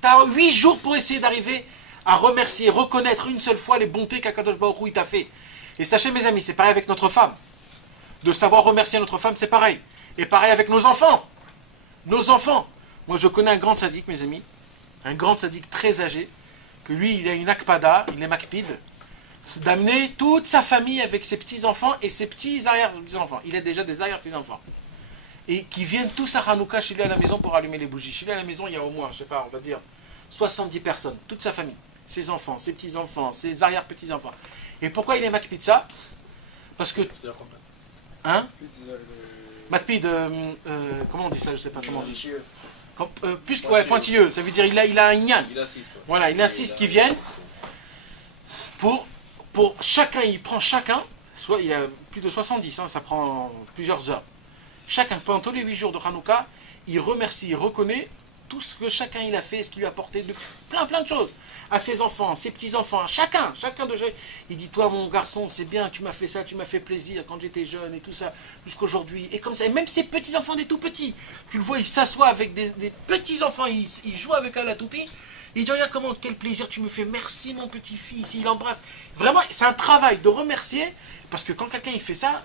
Tu as 8 jours pour essayer d'arriver à remercier, reconnaître une seule fois les bontés qu'Akadosh Baruch Hu t'a fait. Et sachez mes amis, c'est pareil avec notre femme. De savoir remercier notre femme, c'est pareil. Et pareil avec nos enfants. Nos enfants. Moi je connais un grand tzaddik mes amis. Un grand tzaddik très âgé. Que lui il a une akpada, il est makpid. D'amener toute sa famille avec ses petits-enfants et ses petits arrière-petits-enfants. Il a déjà des arrière-petits-enfants. Et qui viennent tous à Hanouka chez lui à la maison pour allumer les bougies. Chez lui à la maison, il y a au moins, je sais pas, on va dire 70 personnes. Toute sa famille. Ses enfants, ses petits-enfants, ses arrière-petits-enfants. Et pourquoi il est makpid ça? Parce que... Hein? Makpid, comment on dit ça? Je sais pas comment on dit. Plus que ouais, pointilleux. Ça veut dire il a un ignan. Il insiste. Voilà, il insiste qu'ils viennent pour chacun, il prend chacun, soit il y a plus de 70, hein, ça prend plusieurs heures. Chacun, pendant tous les 8 jours de Hanouka, il remercie, il reconnaît tout ce que chacun il a fait, ce qu'il lui a apporté, de plein de choses. À ses enfants, ses petits-enfants, chacun de il dit, toi mon garçon, c'est bien, tu m'as fait ça, tu m'as fait plaisir quand j'étais jeune et tout ça, jusqu'aujourd'hui. Et comme ça, et même ses petits-enfants, des tout petits, tu le vois, il s'assoit avec des petits-enfants, il joue avec eux à la toupie. Il dit, regarde comment, quel plaisir tu me fais, merci mon petit-fils, il embrasse. Vraiment, c'est un travail de remercier, parce que quand quelqu'un il fait ça,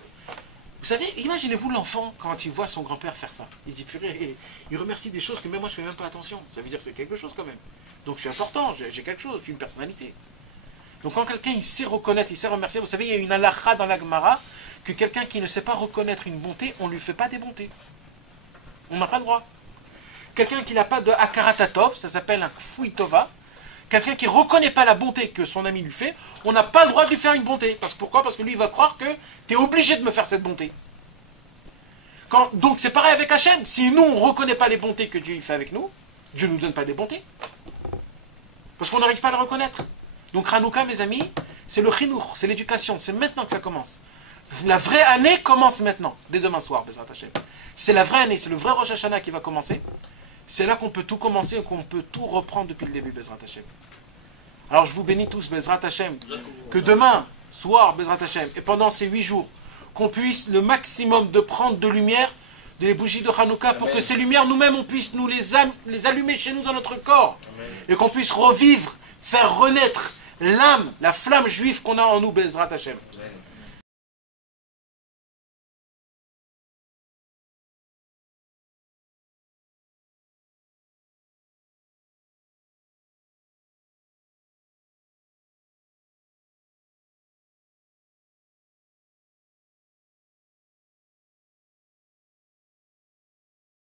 vous savez, imaginez-vous l'enfant quand il voit son grand-père faire ça. Il se dit, purée, il remercie des choses que même moi je fais même pas attention. Ça veut dire que c'est quelque chose quand même. Donc je suis important, j'ai quelque chose, je suis une personnalité. Donc quand quelqu'un il sait reconnaître, il sait remercier, vous savez, il y a une halakha dans la Gemara, que quelqu'un qui ne sait pas reconnaître une bonté, on ne lui fait pas des bontés. On n'a pas le droit. Quelqu'un qui n'a pas de akaratatov, ça s'appelle un kfuitova. Quelqu'un qui ne reconnaît pas la bonté que son ami lui fait, on n'a pas le droit de lui faire une bonté. Pourquoi? Parce que lui, il va croire que tu es obligé de me faire cette bonté. Donc c'est pareil avec Hachem. Si nous, on ne reconnaît pas les bontés que Dieu il fait avec nous, Dieu ne nous donne pas des bontés. Parce qu'on n'arrive pas à le reconnaître. Donc Hanouka, mes amis, c'est le chinour, c'est l'éducation. C'est maintenant que ça commence. La vraie année commence maintenant, dès demain soir, Bezrat Hashem. C'est la vraie année, c'est le vrai Rosh Hashanah qui va commencer. C'est là qu'on peut tout commencer et qu'on peut tout reprendre depuis le début, Bezrat Hashem. Alors je vous bénis tous, Bezrat Hashem, que demain soir, Bezrat Hashem, et pendant ces 8 jours, qu'on puisse le maximum de prendre de lumière, des bougies de Hanouka, pour que ces lumières, nous-mêmes, on puisse nous les allumer chez nous dans notre corps. Amen. Et qu'on puisse revivre, faire renaître l'âme, la flamme juive qu'on a en nous, Bezrat Hashem.